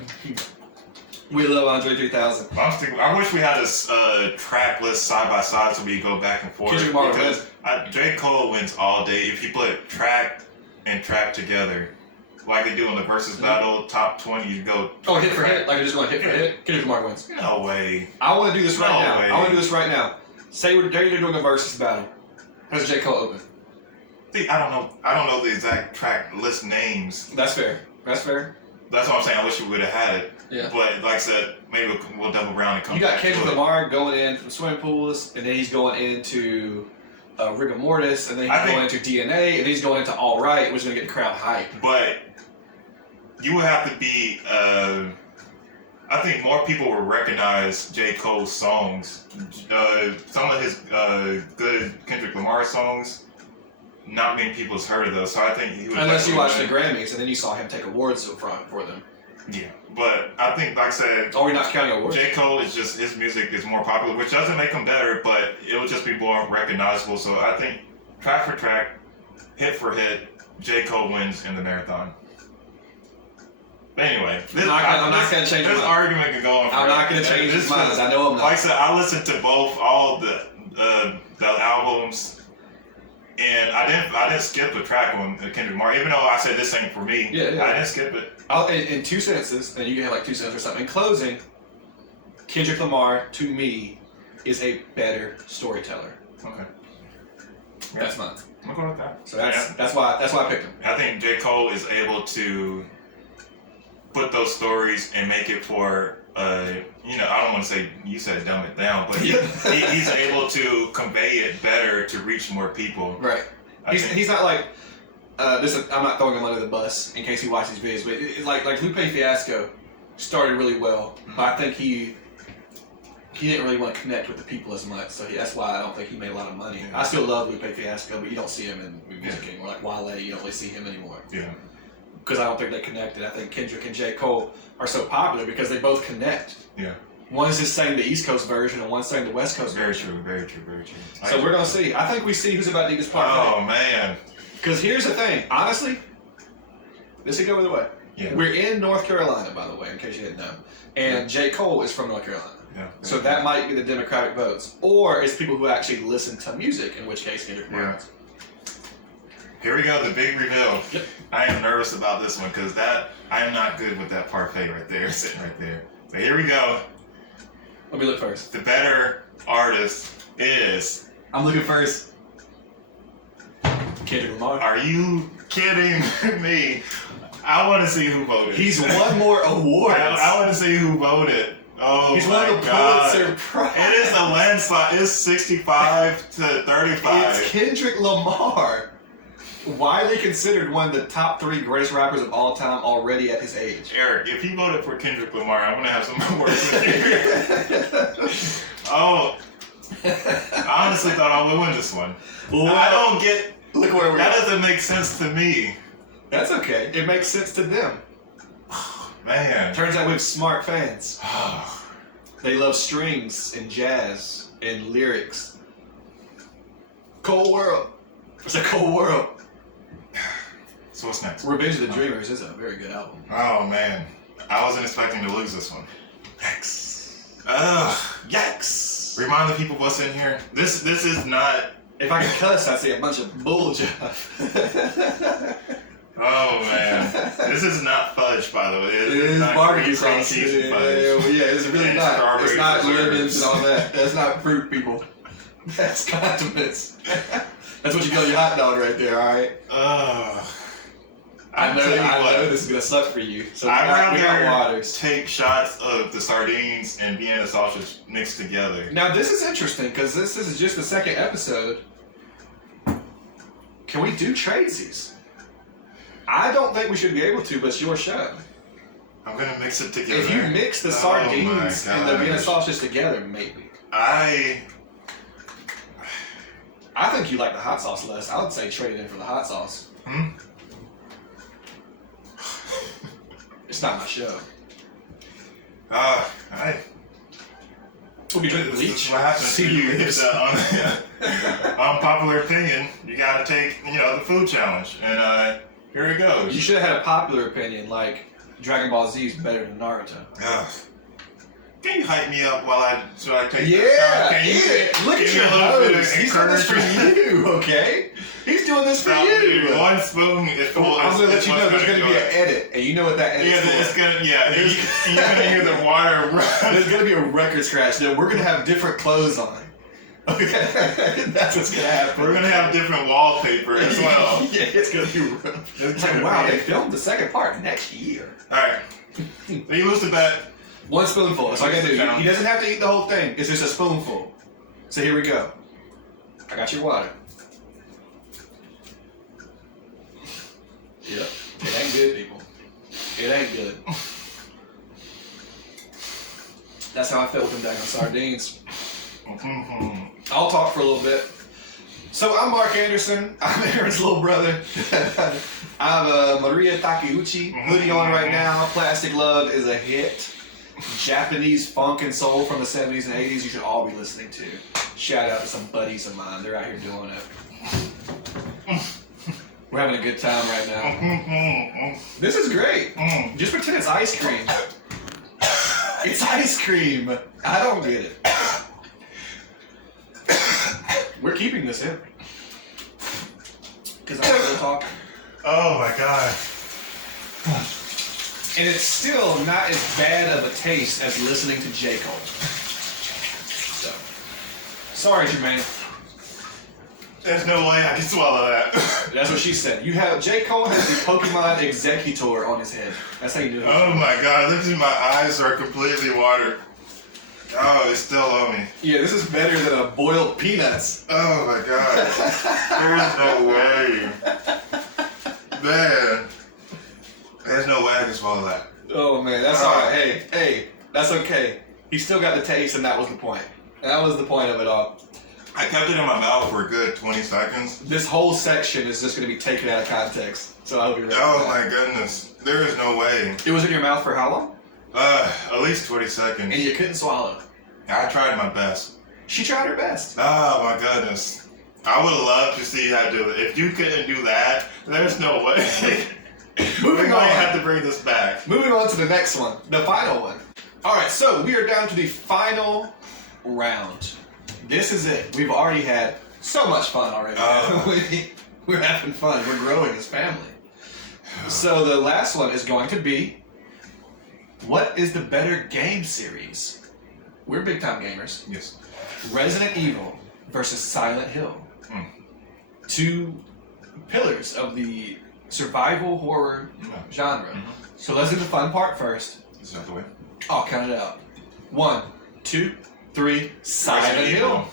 We love Andre 3000. I wish we had a track list side by side so we go back and forth. Because J. Cole wins all day if you put track and track together. Like they do in the versus battle, top 20, you go... Oh, hit for hit? Like you're just going hit for hit? Kendrick Lamar wins. No way. I want to do this right now. I want to do this right now. Say we're doing a versus battle. How's J. Cole open? See, I don't know the exact track list names. That's fair. That's fair. That's what I'm saying. I wish we would have had it. Yeah. But like I said, maybe we'll double around and come back. You got Kendrick Lamar going in from swimming pools, and then he's going into rigor mortis, and then he's going into DNA, and then he's going into All Right, which is going to get the crowd hyped. But you would have to be... I think more people will recognize J. Cole's songs. Some of his good Kendrick Lamar songs, not many people's heard of those, so I think he would... Unless you watched the Grammys, and then you saw him take awards for them. Yeah, but I think, like I said... Oh, you're not counting awards? J. Cole is just... His music is more popular, which doesn't make him better, but it would just be more recognizable, so I think track for track, hit for hit, J. Cole wins in the marathon. Anyway, I'm not going to change this argument can go on forever. I'm not going to change his mind. I know I'm not. Like I said, I listened to all the albums, and I didn't skip a track on Kendrick Lamar, even though I said this ain't for me. Yeah. I didn't skip it. In 2 sentences, and you can have like 2 sentences or something. In closing, Kendrick Lamar, to me, is a better storyteller. Okay. Yeah. That's mine. I'm going with that. So that's why I picked him. I think J. Cole is able to put those stories and make it for, I don't want to say, you said dumb it down, but he's able to convey it better to reach more people. Right. He's not like, I'm not throwing him under the bus in case he watches these videos, but it's like Lupe Fiasco started really well, but I think he he didn't really want to connect with the people as much, so that's why I don't think he made a lot of money. I still love Lupe Fiasco, but you don't see him in music anymore. Like Wale, you don't really see him anymore. Yeah. Because I don't think they connected. I think Kendrick and J.Cole are so popular because they both connect. Yeah. One's just saying the East Coast version and one's saying the West Coast version. Very true. So we're going to see. I think we see who's about to eat this parfait. Oh, man. Because here's the thing. Honestly, this could go either way. Yeah. We're in North Carolina, by the way, in case you didn't know. And J. Cole is from North Carolina. Yeah. So that might be the Democratic votes. Or it's people who actually listen to music, in which case Kendrick Lamar. Here we go, the big reveal. Yep. I am nervous about this one because I am not good with that parfait right there, sitting right there. So here we go. Let me look first. The better artist is... I'm looking first. Kendrick Lamar. Are you kidding me? I want to see who voted. He's won more awards. I want to see who voted. Oh, he's my won the God. Pulitzer Prize. It is a landslide. It's 65 to 35. It's Kendrick Lamar. Widely considered one of the top 3 greatest rappers of all time already at his age. Eric, if you voted for Kendrick Lamar, I'm going to have some more words with you. Oh, I honestly thought I would win this one. Well, I don't get... Look where we That are. doesn't make sense to me. That's okay. It makes sense to them. Man. Turns out we have smart fans. They love strings and jazz and lyrics. Cold World. It's a cold world. So what's next? Revenge of the Dreamers is a very good album. Oh, man. I wasn't expecting to lose this one. Yikes. Yikes. Remind the people what's in here. This is not... If I could cuss, I'd say a bunch of bullshit. Oh, man. This is not fudge, by the way. It is not barbecue cream sauce. cheese and fudge. Yeah, it's really And not. It's strawberry not preserves. lemons and all that. That's not fruit, people. That's condiments. That's what you call your hot dog right there, alright? I know this is going to suck for you. So we got waters. Take shots of the sardines and Vienna sausage mixed together. Now, this is interesting because this is just the second episode. Can we do tradesies? I don't think we should be able to, but it's your show. I'm going to mix it together. If you mix the sardines and the Vienna sausage together, maybe. I think you like the hot sauce less. I would say trade it in for the hot sauce. It's not my show. We'll be drinking bleach. This is what happens to you. It's unpopular opinion. You got to take, the food challenge. And here it goes. You should have had a popular opinion like Dragon Ball Z is better than Naruto. Can you hype me up while I take Yeah, Can you look at give your me a little bit of nose. He's doing this for you, okay? He's doing this for you. One spoon is full. I'm going to let you know there's going to be an edit, and you know what that edit is. It's going to, you're going to hear the water run. There's going to be a record scratch. Now, we're going to have different clothes on. Okay? That's what's going to happen. We're going to have different wallpaper as well. Yeah, it's going to be rough. It's like, wow, they filmed the second part next year. Alright. So you lose the bet. One spoonful. That's all I got to do. He doesn't have to eat the whole thing. It's just a spoonful. So here we go. I got your water. Yep. It ain't good, people. It ain't good. That's how I felt with them dang on sardines. I'll talk for a little bit. So I'm Marc Anderson. I'm Aaron's little brother. I have a Maria Takeuchi hoodie on right now. Plastic Love is a hit. Japanese funk and soul from the 70s and 80s you should all be listening to. Shout out to some buddies of mine. They're out here doing it. We're having a good time right now. This is great. Just pretend it's ice cream. It's ice cream. I don't get it. We're keeping this in. Because I'm still talking. Oh my god. And it's still not as bad of a taste as listening to J.Cole. So, sorry, Jermaine. There's no way I can swallow that. That's what she said. J.Cole has the Pokemon Executor on his head. That's how you do it. Oh my god, look at my eyes are completely watered. Oh, it's still on me. Yeah, this is better than a boiled peanuts. Oh my god. There's no way. Man. There's no way I can swallow that. Oh man, that's alright. Hey, that's okay. He still got the taste, and that was the point. That was the point of it all. I kept it in my mouth for a good 20 seconds. This whole section is just going to be taken out of context. So I hope you're ready. Oh my goodness. There is no way. It was in your mouth for how long? At least 20 seconds. And you couldn't swallow. I tried my best. She tried her best. Oh my goodness. I would love to see how to do it. If you couldn't do that, there's no way. Moving We on. might have to bring this back. Moving on to the next one. The final one. Alright, so we are down to the final round. This is it. We've already had so much fun already. We're having fun. We're growing as family. So the last one is going to be, what is the better game series? We're big time gamers. Yes. Resident Evil versus Silent Hill. Two pillars of the survival horror genre. So let's do the fun part first. Is that the way? I'll count it out. 1, 2, 3. Silent Hill.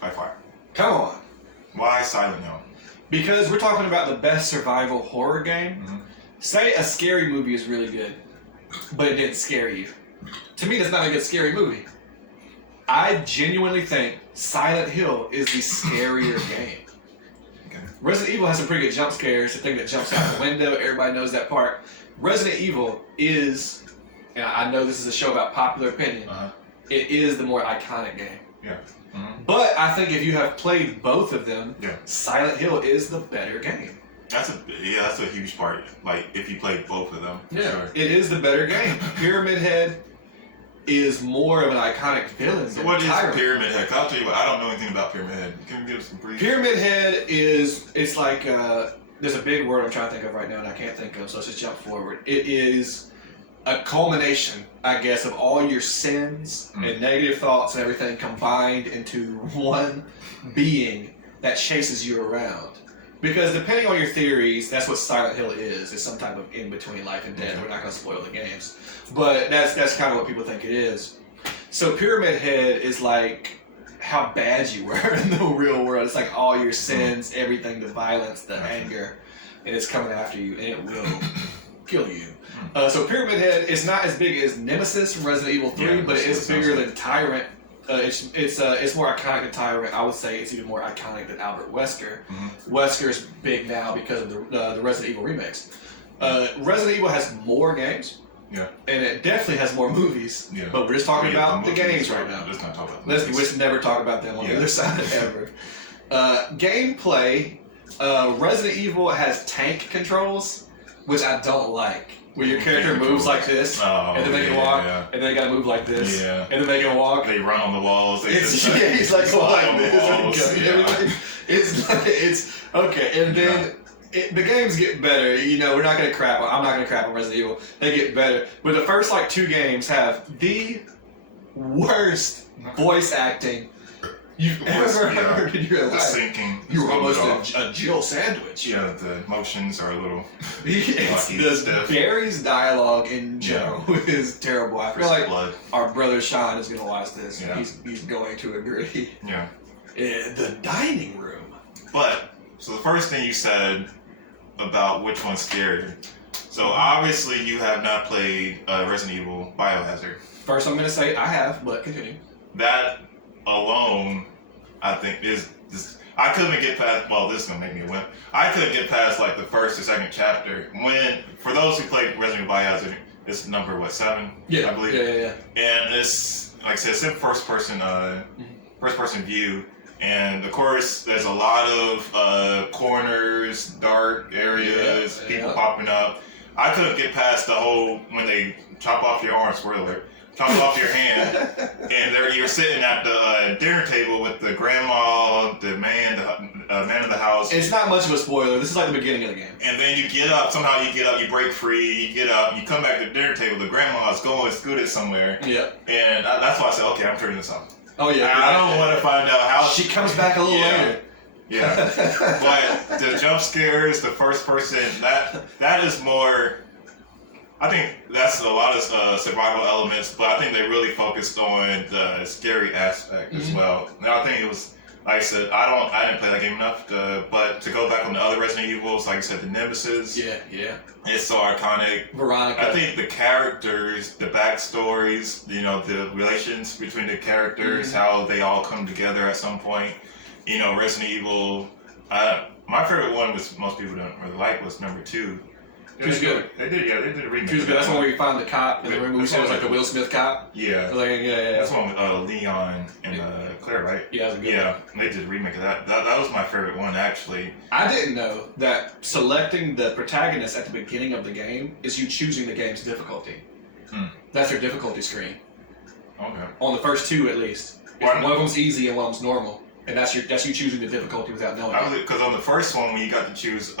By far. Come on. Why Silent Hill? Because we're talking about the best survival horror game. Say a scary movie is really good, but it didn't scare you. To me, that's not a good scary movie. I genuinely think Silent Hill is the scarier game. Okay. Resident Evil has some pretty good jump scares. The thing that jumps out the window, everybody knows that part. Resident Evil is, and I know this is a show about popular opinion, it is the more iconic game. Yeah. But I think if you have played both of them, Yeah. Silent Hill is the better game. That's a huge part. Like if you played both of them. Yeah, Sure. it is the better game. Pyramid Head is more of an iconic villain So than what is Tyrant. Pyramid Head? 'Cause I'll tell you what, I don't know anything about Pyramid Head. Can you give us some brief? Pyramid Head it's like, there's a big word I'm trying to think of right now and I can't think of, so let's just jump forward. It is a culmination, I guess, of all your sins and negative thoughts and everything combined into one being that chases you around. Because depending on your theories, that's what Silent Hill is some type of in-between life and death. We're not going to spoil the games. But that's kind of what people think it is. So Pyramid Head is like how bad you were in the real world. It's like all your sins, everything, the violence, the anger, and it's coming after you, and it will kill you. So Pyramid Head is not as big as Nemesis from Resident Evil 3, but it is bigger than Tyrant. It's more iconic than Tyrant. I would say it's even more iconic than Albert Wesker. Wesker's big now because of the Resident Evil remakes. Resident Evil has more games. Yeah. And it definitely has more movies. Yeah. But we're just talking about the games right now. Let's not talk about Let's just never talk about them on the other side ever. Gameplay, Resident Evil has tank controls, which I don't like. Where your character moves like this, and then they can walk, and then they gotta move like this, and then they can walk. They run on the walls. He's like going like this. Yeah. It's okay, and then the games get better. You know, we're not gonna crap on. I'm not gonna crap on Resident Evil. They get better, but the first like 2 games have the worst voice acting you've ever heard in your The life. sinking. You were almost a Jill sandwich. Yeah, the emotions are a little. The Barry's dialogue in general is terrible. I feel like our brother Sean is gonna watch this. Yeah. He's going to agree. Yeah. The dining room. But so the first thing you said about which one's scarier. So obviously you have not played Resident Evil Biohazard. First, I'm gonna say I have, but continue. That alone, I think is. I couldn't get past. Well, this is gonna make me wimp. I couldn't get past like the first or second chapter. When for those who played Resident Evil Biohazard, it's number 7? Yeah, I believe. Yeah. And it's like I said, it's in first person view. And of course, there's a lot of corners, dark areas, people popping up. I couldn't get past the whole when they chop off your arm. Spoiler alert. Chop off your hand, and you're sitting at the dinner table with the grandma, the man of the house. It's not much of a spoiler. This is like the beginning of the game. And then you get up. Somehow you get up. You break free. You get up. You come back to the dinner table. The grandma's going scooted somewhere. Yeah. And that's why I said, okay, I'm turning this off. Oh yeah. I don't want to find out how she comes back a little later. Yeah. But the jump scares, the first person, that is more. I think that's a lot of survival elements, but I think they really focused on the scary aspect as well. And I think it was Like I said, I didn't play that game enough. But to go back on the other Resident Evils, like I said, the Nemesis. Yeah. It's so iconic. Veronica. I think the characters, the backstories, the relations between the characters, how they all come together at some point. Resident Evil. My favorite one, which most people don't really like, was number 2. Two's good. They did a remake. Two's good. That's the one where you find the cop in the room. We said it was like the Will Smith cop. Yeah. Yeah. That's one with Leon and Claire, right? Yeah, that's a good one. They did a remake of that. That was my favorite one, actually. I didn't know that selecting the protagonist at the beginning of the game is you choosing the game's difficulty. That's your difficulty screen. Okay. On the first 2, at least. One of them's easy and one of them's normal. And that's you choosing the difficulty without knowing. Because on the first one, when you got to choose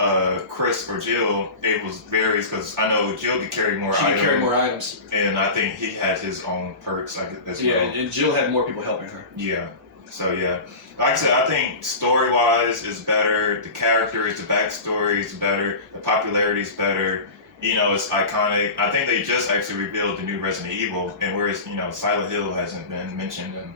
Chris or Jill, it was varies because I know Jill could carry more items. She could carry more items. And I think he had his own perks as well. Yeah, and Jill had more people helping her. Yeah. So, yeah. Like I said, I think story-wise is better. The characters, the backstory is better. The popularity is better. It's iconic. I think they just actually revealed the new Resident Evil. And whereas, Silent Hill hasn't been mentioned in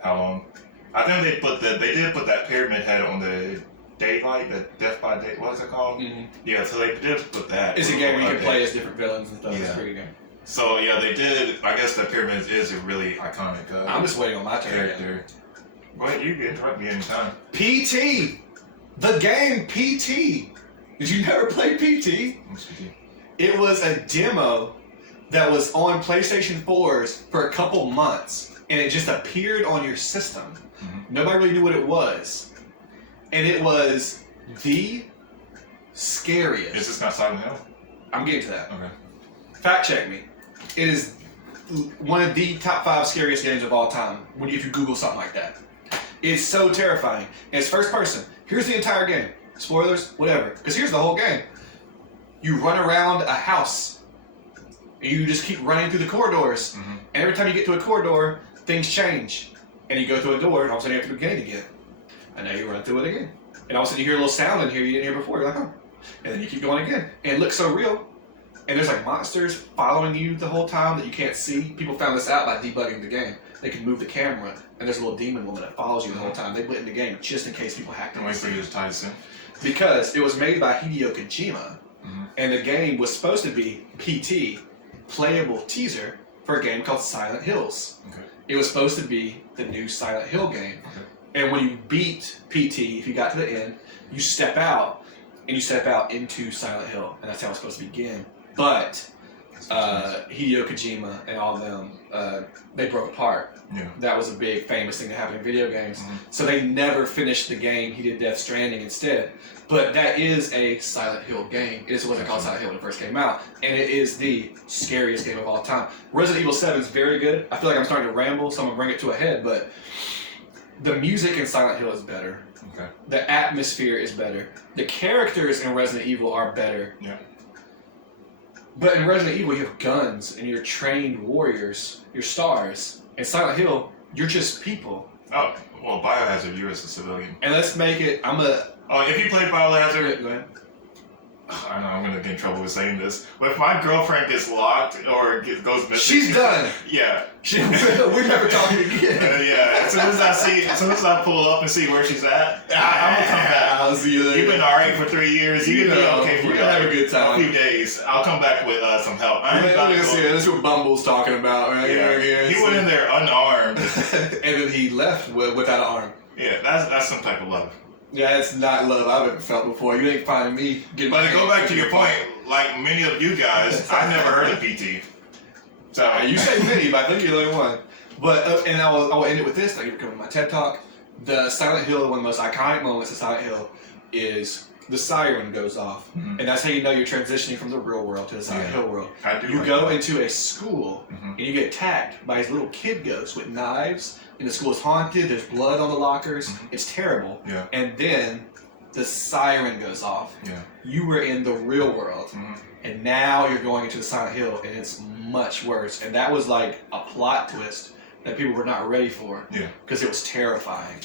how long? I think they did put that pyramid head on the Daylight, the Death by Day. What is it called? Mm-hmm. Yeah, so they did put that. It's a game where you can play as different villains and stuff. Yeah. It's a pretty good game. So yeah, they did. I guess the pyramid is a really iconic. I'm just waiting on my turn. Character. Go ahead, you can interrupt me anytime. PT, the game PT. Did you never play PT? What's PT? It was a demo that was on PlayStation 4s for a couple months, and it just appeared on your system. Mm-hmm. Nobody really knew what it was. And it was the scariest. Is this not Silent Hill? I'm getting to that. Okay. Fact check me. It is one of the top 5 scariest games of all time if you Google something like that. It's so terrifying. And it's first person. Here's the entire game. Spoilers, whatever. Because here's the whole game. You run around a house. And you just keep running through the corridors. Mm-hmm. And every time you get to a corridor, things change. And you go through a door, and all of a sudden you're at the beginning again. And now you run through it again. And all of a sudden you hear a little sound in here you didn't hear before. You're like, oh. And then you keep going again. And it looks so real. And there's like monsters following you the whole time that you can't see. People found this out by debugging the game. They can move the camera, and there's a little demon woman that follows you the whole time. They put it in the game just in case people hacked it. Wait for you to tie this in. Because it was made by Hideo Kojima, and the game was supposed to be PT, playable teaser for a game called Silent Hills. Okay. It was supposed to be the new Silent Hill game. Okay. And when you beat PT, if you got to the end, you step out, and you step out into Silent Hill, and that's how it's supposed to begin. But Hideo Kojima and all of them, they broke apart. Yeah. That was a big famous thing that happened in video games. Mm-hmm. So they never finished the game. He did Death Stranding instead. But that is a Silent Hill game. It wasn't called Silent Hill when it first came out. And it is the scariest game of all time. Resident Evil 7 is very good. I feel like I'm starting to ramble, so I'm going to bring it to a head. But the music in Silent Hill is better. Okay. The atmosphere is better. The characters in Resident Evil are better. Yeah. But in Resident Evil, you have guns, and you're trained warriors. You're stars. In Silent Hill, you're just people. Oh, well, Biohazard, you're as a civilian. And let's make it, Oh, if you play Biohazard... Go ahead. I know I'm going to get in trouble with saying this, but if my girlfriend gets locked or goes missing... She's done! Yeah. We're never talking again. Yeah, as soon as I pull up and see where she's at, I'm going to come back. I'll see you later. You've been alright for 3 years. You can be okay for have a good time. A few days. I'll come back with some help. That's what Bumble's talking about, right? Yeah. He went in there unarmed. And then he left without an arm. Yeah, that's some type of love. Yeah, it's not love I've ever felt before. You ain't finding me getting. But to go back to your point, like many of you guys, I never heard of PT. So you say many, but I think you're the only one. But and I will end it with this. Like you're coming to my TED Talk. The Silent Hill, one of the most iconic moments of Silent Hill, is the siren goes off, and that's how you know you're transitioning from the real world to the Silent Hill world. You go into a school and you get attacked by these little kid ghosts with knives. And the school is haunted, there's blood on the lockers, it's terrible. Yeah. And then the siren goes off. Yeah. You were in the real world, and now you're going into the Silent Hill, and it's much worse. And that was like a plot twist that people were not ready for, because it was terrifying.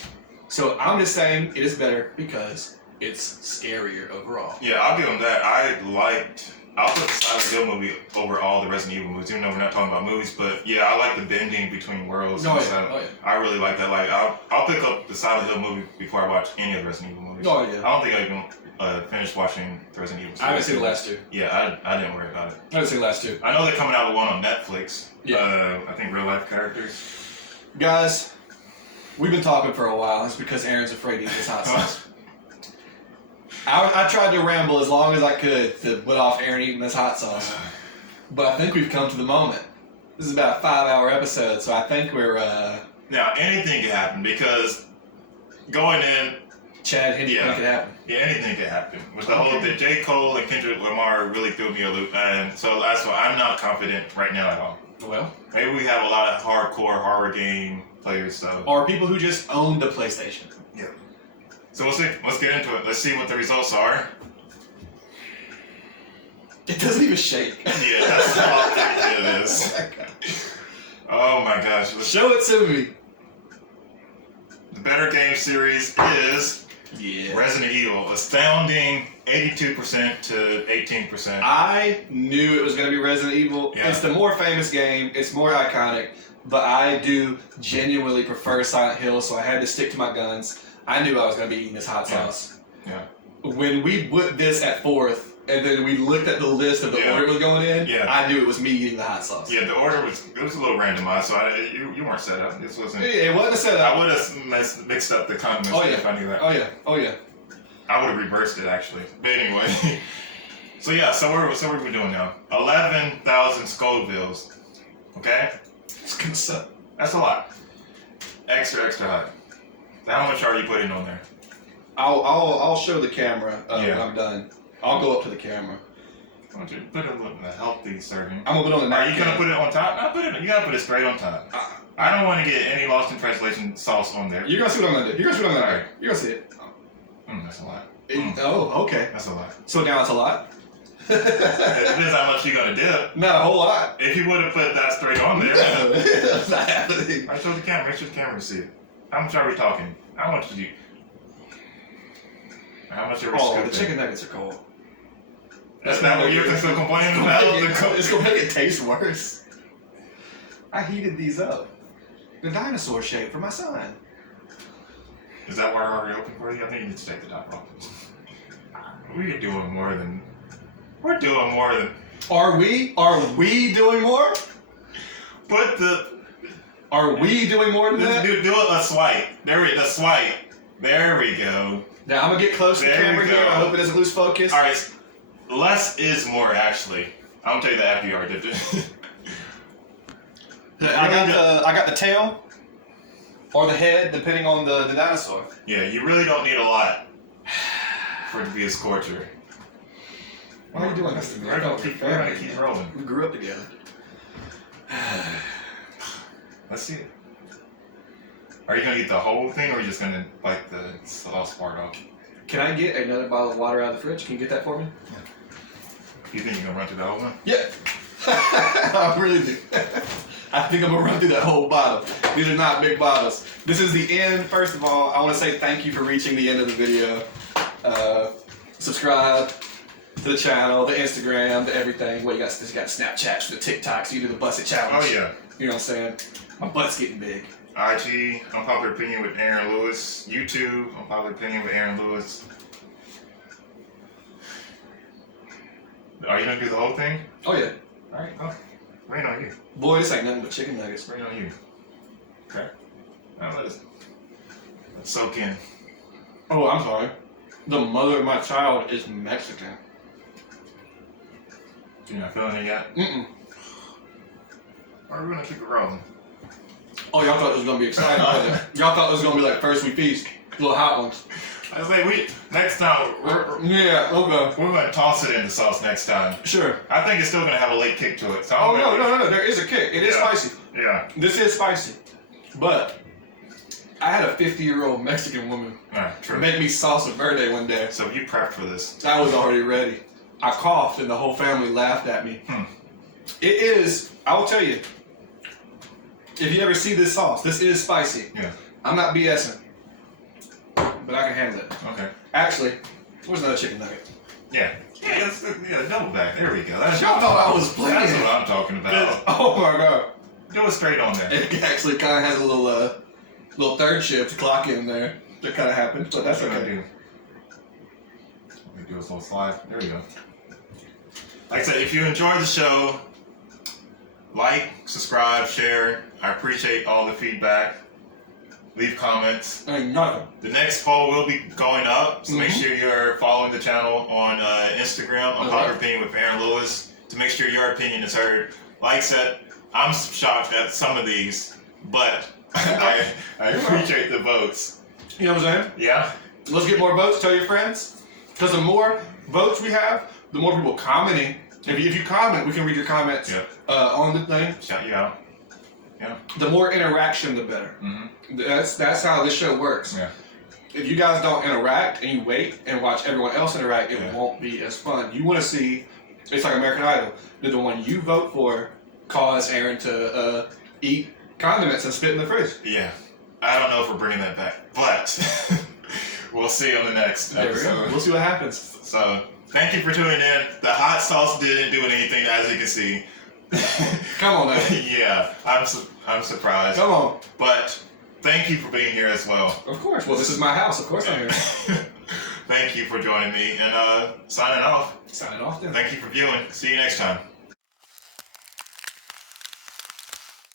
So I'm just saying it is better because it's scarier overall. Yeah, I'll give them that. I liked I'll put the Silent Hill movie over all the Resident Evil movies, even though we're not talking about movies. But yeah, I like the bending between worlds. I really like that. Like, I'll pick up the Silent Hill movie before I watch any of the Resident Evil movies. Oh yeah. I don't think I even finished watching the Resident Evil series. I haven't seen the last two. Yeah, I didn't worry about it. I haven't seen the last two. I know they're coming out with one on Netflix. Yeah. I think real life characters. Guys, we've been talking for a while. It's because Aaron's afraid to eat this hot sauce. I tried to ramble as long as I could to put off Aaron eating this hot sauce. But I think we've come to the moment. This is about a 5-hour episode, so I think we're... Now, anything can happen because going in... Chad, anything could happen. Yeah, anything could happen. With the whole... The J.Cole and Kendrick Lamar really threw me a loop. And so that's why I'm not confident right now at all. Well... Maybe we have a lot of hardcore horror game players, so... Or people who just own the PlayStation. Yeah. So we'll see. Let's get into it. Let's see what the results are. It doesn't even shake. Yeah, that's how it is. Oh my gosh. Show it to me. The better game series is Resident Evil. Astounding 82% to 18%. I knew it was going to be Resident Evil. Yeah. It's the more famous game. It's more iconic. But I do genuinely prefer Silent Hill, so I had to stick to my guns. I knew I was going to be eating this hot sauce. Yeah. When we put this at 4th, and then we looked at the list of the order it was going in, I knew it was me eating the hot sauce. Yeah, the order was a little randomized, so you weren't set up. This wasn't. It wasn't set up. I would have mixed up the condiments if I knew that. Oh yeah. I would have reversed it actually. But anyway. So what are we doing now? 11,000 Scovilles. Okay? That's a lot. Extra hot. How much are you putting on there? I'll show the camera when I'm done. I'll go up to the camera. Why don't you put it in a healthy serving? I'm gonna put it on the Are you gonna put it on top? No, you gotta put it straight on top. I don't want to get any lost in translation sauce on there. You're gonna see what I'm gonna do. You're gonna see it. That's a lot. Oh, okay. That's a lot. So now it's a lot? It depends how much you're gonna dip. Not a whole lot. If you would have put that straight on there. That's not happening. I show the camera. Make sure the camera see it. How much are we talking? How much did you? How much are we scooping? The chicken nuggets are cold. That's not what you're still complaining about? It's gonna make it taste worse. I heated these up. The dinosaur shape for my son. Is that why we're already open for you? I think you need to take the top off. We're doing more than... We're doing more than... Are we? Are we doing more? Put the... Are we doing more than that? Do a swipe. A swipe. There we go. Now I'm gonna get close to the camera here. I hope it doesn't lose focus. All right. Less is more, actually. I'm gonna tell you that after you already did it. I got the tail or the head, depending on the dinosaur. Yeah, you really don't need a lot for it to be a scorcher. Why are you doing this to me? We're gonna keep rolling. We grew up together. Let's see it. Are you gonna eat the whole thing, or are you just gonna bite the sauce part off? Can I get another bottle of water out of the fridge? Can you get that for me? Yeah. You think you're gonna run through the whole one? Yeah. I really do. I think I'm gonna run through that whole bottle. These are not big bottles. This is the end. First of all, I want to say thank you for reaching the end of the video. Subscribe to the channel, the Instagram, the everything. What you got? You got Snapchats, the TikToks. You do the busted challenge. Oh yeah. You know what I'm saying? My butt's getting big. IG, Unpopular Opinion with Aaron Lewis. YouTube, Unpopular Opinion with Aaron Lewis. Are you gonna do the whole thing? Oh yeah. Alright, waiting on you. Boy, this ain't nothing but chicken nuggets. Waiting on you. Okay. Now let's soak in. Oh, I'm sorry. The mother of my child is Mexican. You're not feeling it yet? Mm-mm. Or we're gonna keep it rolling. Oh, y'all thought it was gonna be exciting, wasn't it? Y'all thought it was gonna be like first we feast, little hot ones. I was like, next time we're gonna toss it in the sauce next time. Sure. I think it's still gonna have a late kick to it. So no, there is a kick. It is spicy. Yeah. This is spicy, but I had a 50-year-old Mexican woman make me salsa verde one day. So you prepped for this? I was already ready. I coughed and the whole family laughed at me. It is. I will tell you. If you ever see this sauce, this is spicy. Yeah. I'm not BSing, but I can handle it. Okay. Actually, where's another chicken nugget? Yeah. Yeah, double back. There we go. That's Y'all thought I was playing. That's what I'm talking about. Oh my god. Do it straight on there. It actually kind of has a little third shift clock in there. That kind of happened, but that's What okay. do? Let me do a little slide. There we go. Like I said, if you enjoyed the show, like, subscribe, share. I appreciate all the feedback. Leave comments. Ain't nothing. The next poll will be going up, so make sure you're following the channel on Instagram, Unpopular Opinion with Aaron Lewis, to make sure your opinion is heard. Like I said, I'm shocked at some of these, but I appreciate the votes. You know what I'm saying? Yeah? Let's get more votes. Tell your friends. Because the more votes we have, the more people commenting. If you comment, we can read your comments on the thing. Shout you out. Yeah. The more interaction, the better. Mm-hmm. That's how this show works. Yeah. If you guys don't interact and you wait and watch everyone else interact, it Yeah. won't be as fun. You want to see, it's like American Idol. Did the one you vote for cause Aaron to eat condiments and spit in the fridge? Yeah. I don't know if we're bringing that back, but we'll see on the next episode. We'll see what happens. So, thank you for tuning in. The hot sauce didn't do anything, as you can see. Come on, man. Yeah, I'm surprised. Come on. But thank you for being here as well. Of course. Well, this is my house. Of course I'm here. Thank you for joining me, and signing off. Signing off then. Thank you for viewing. See you next time.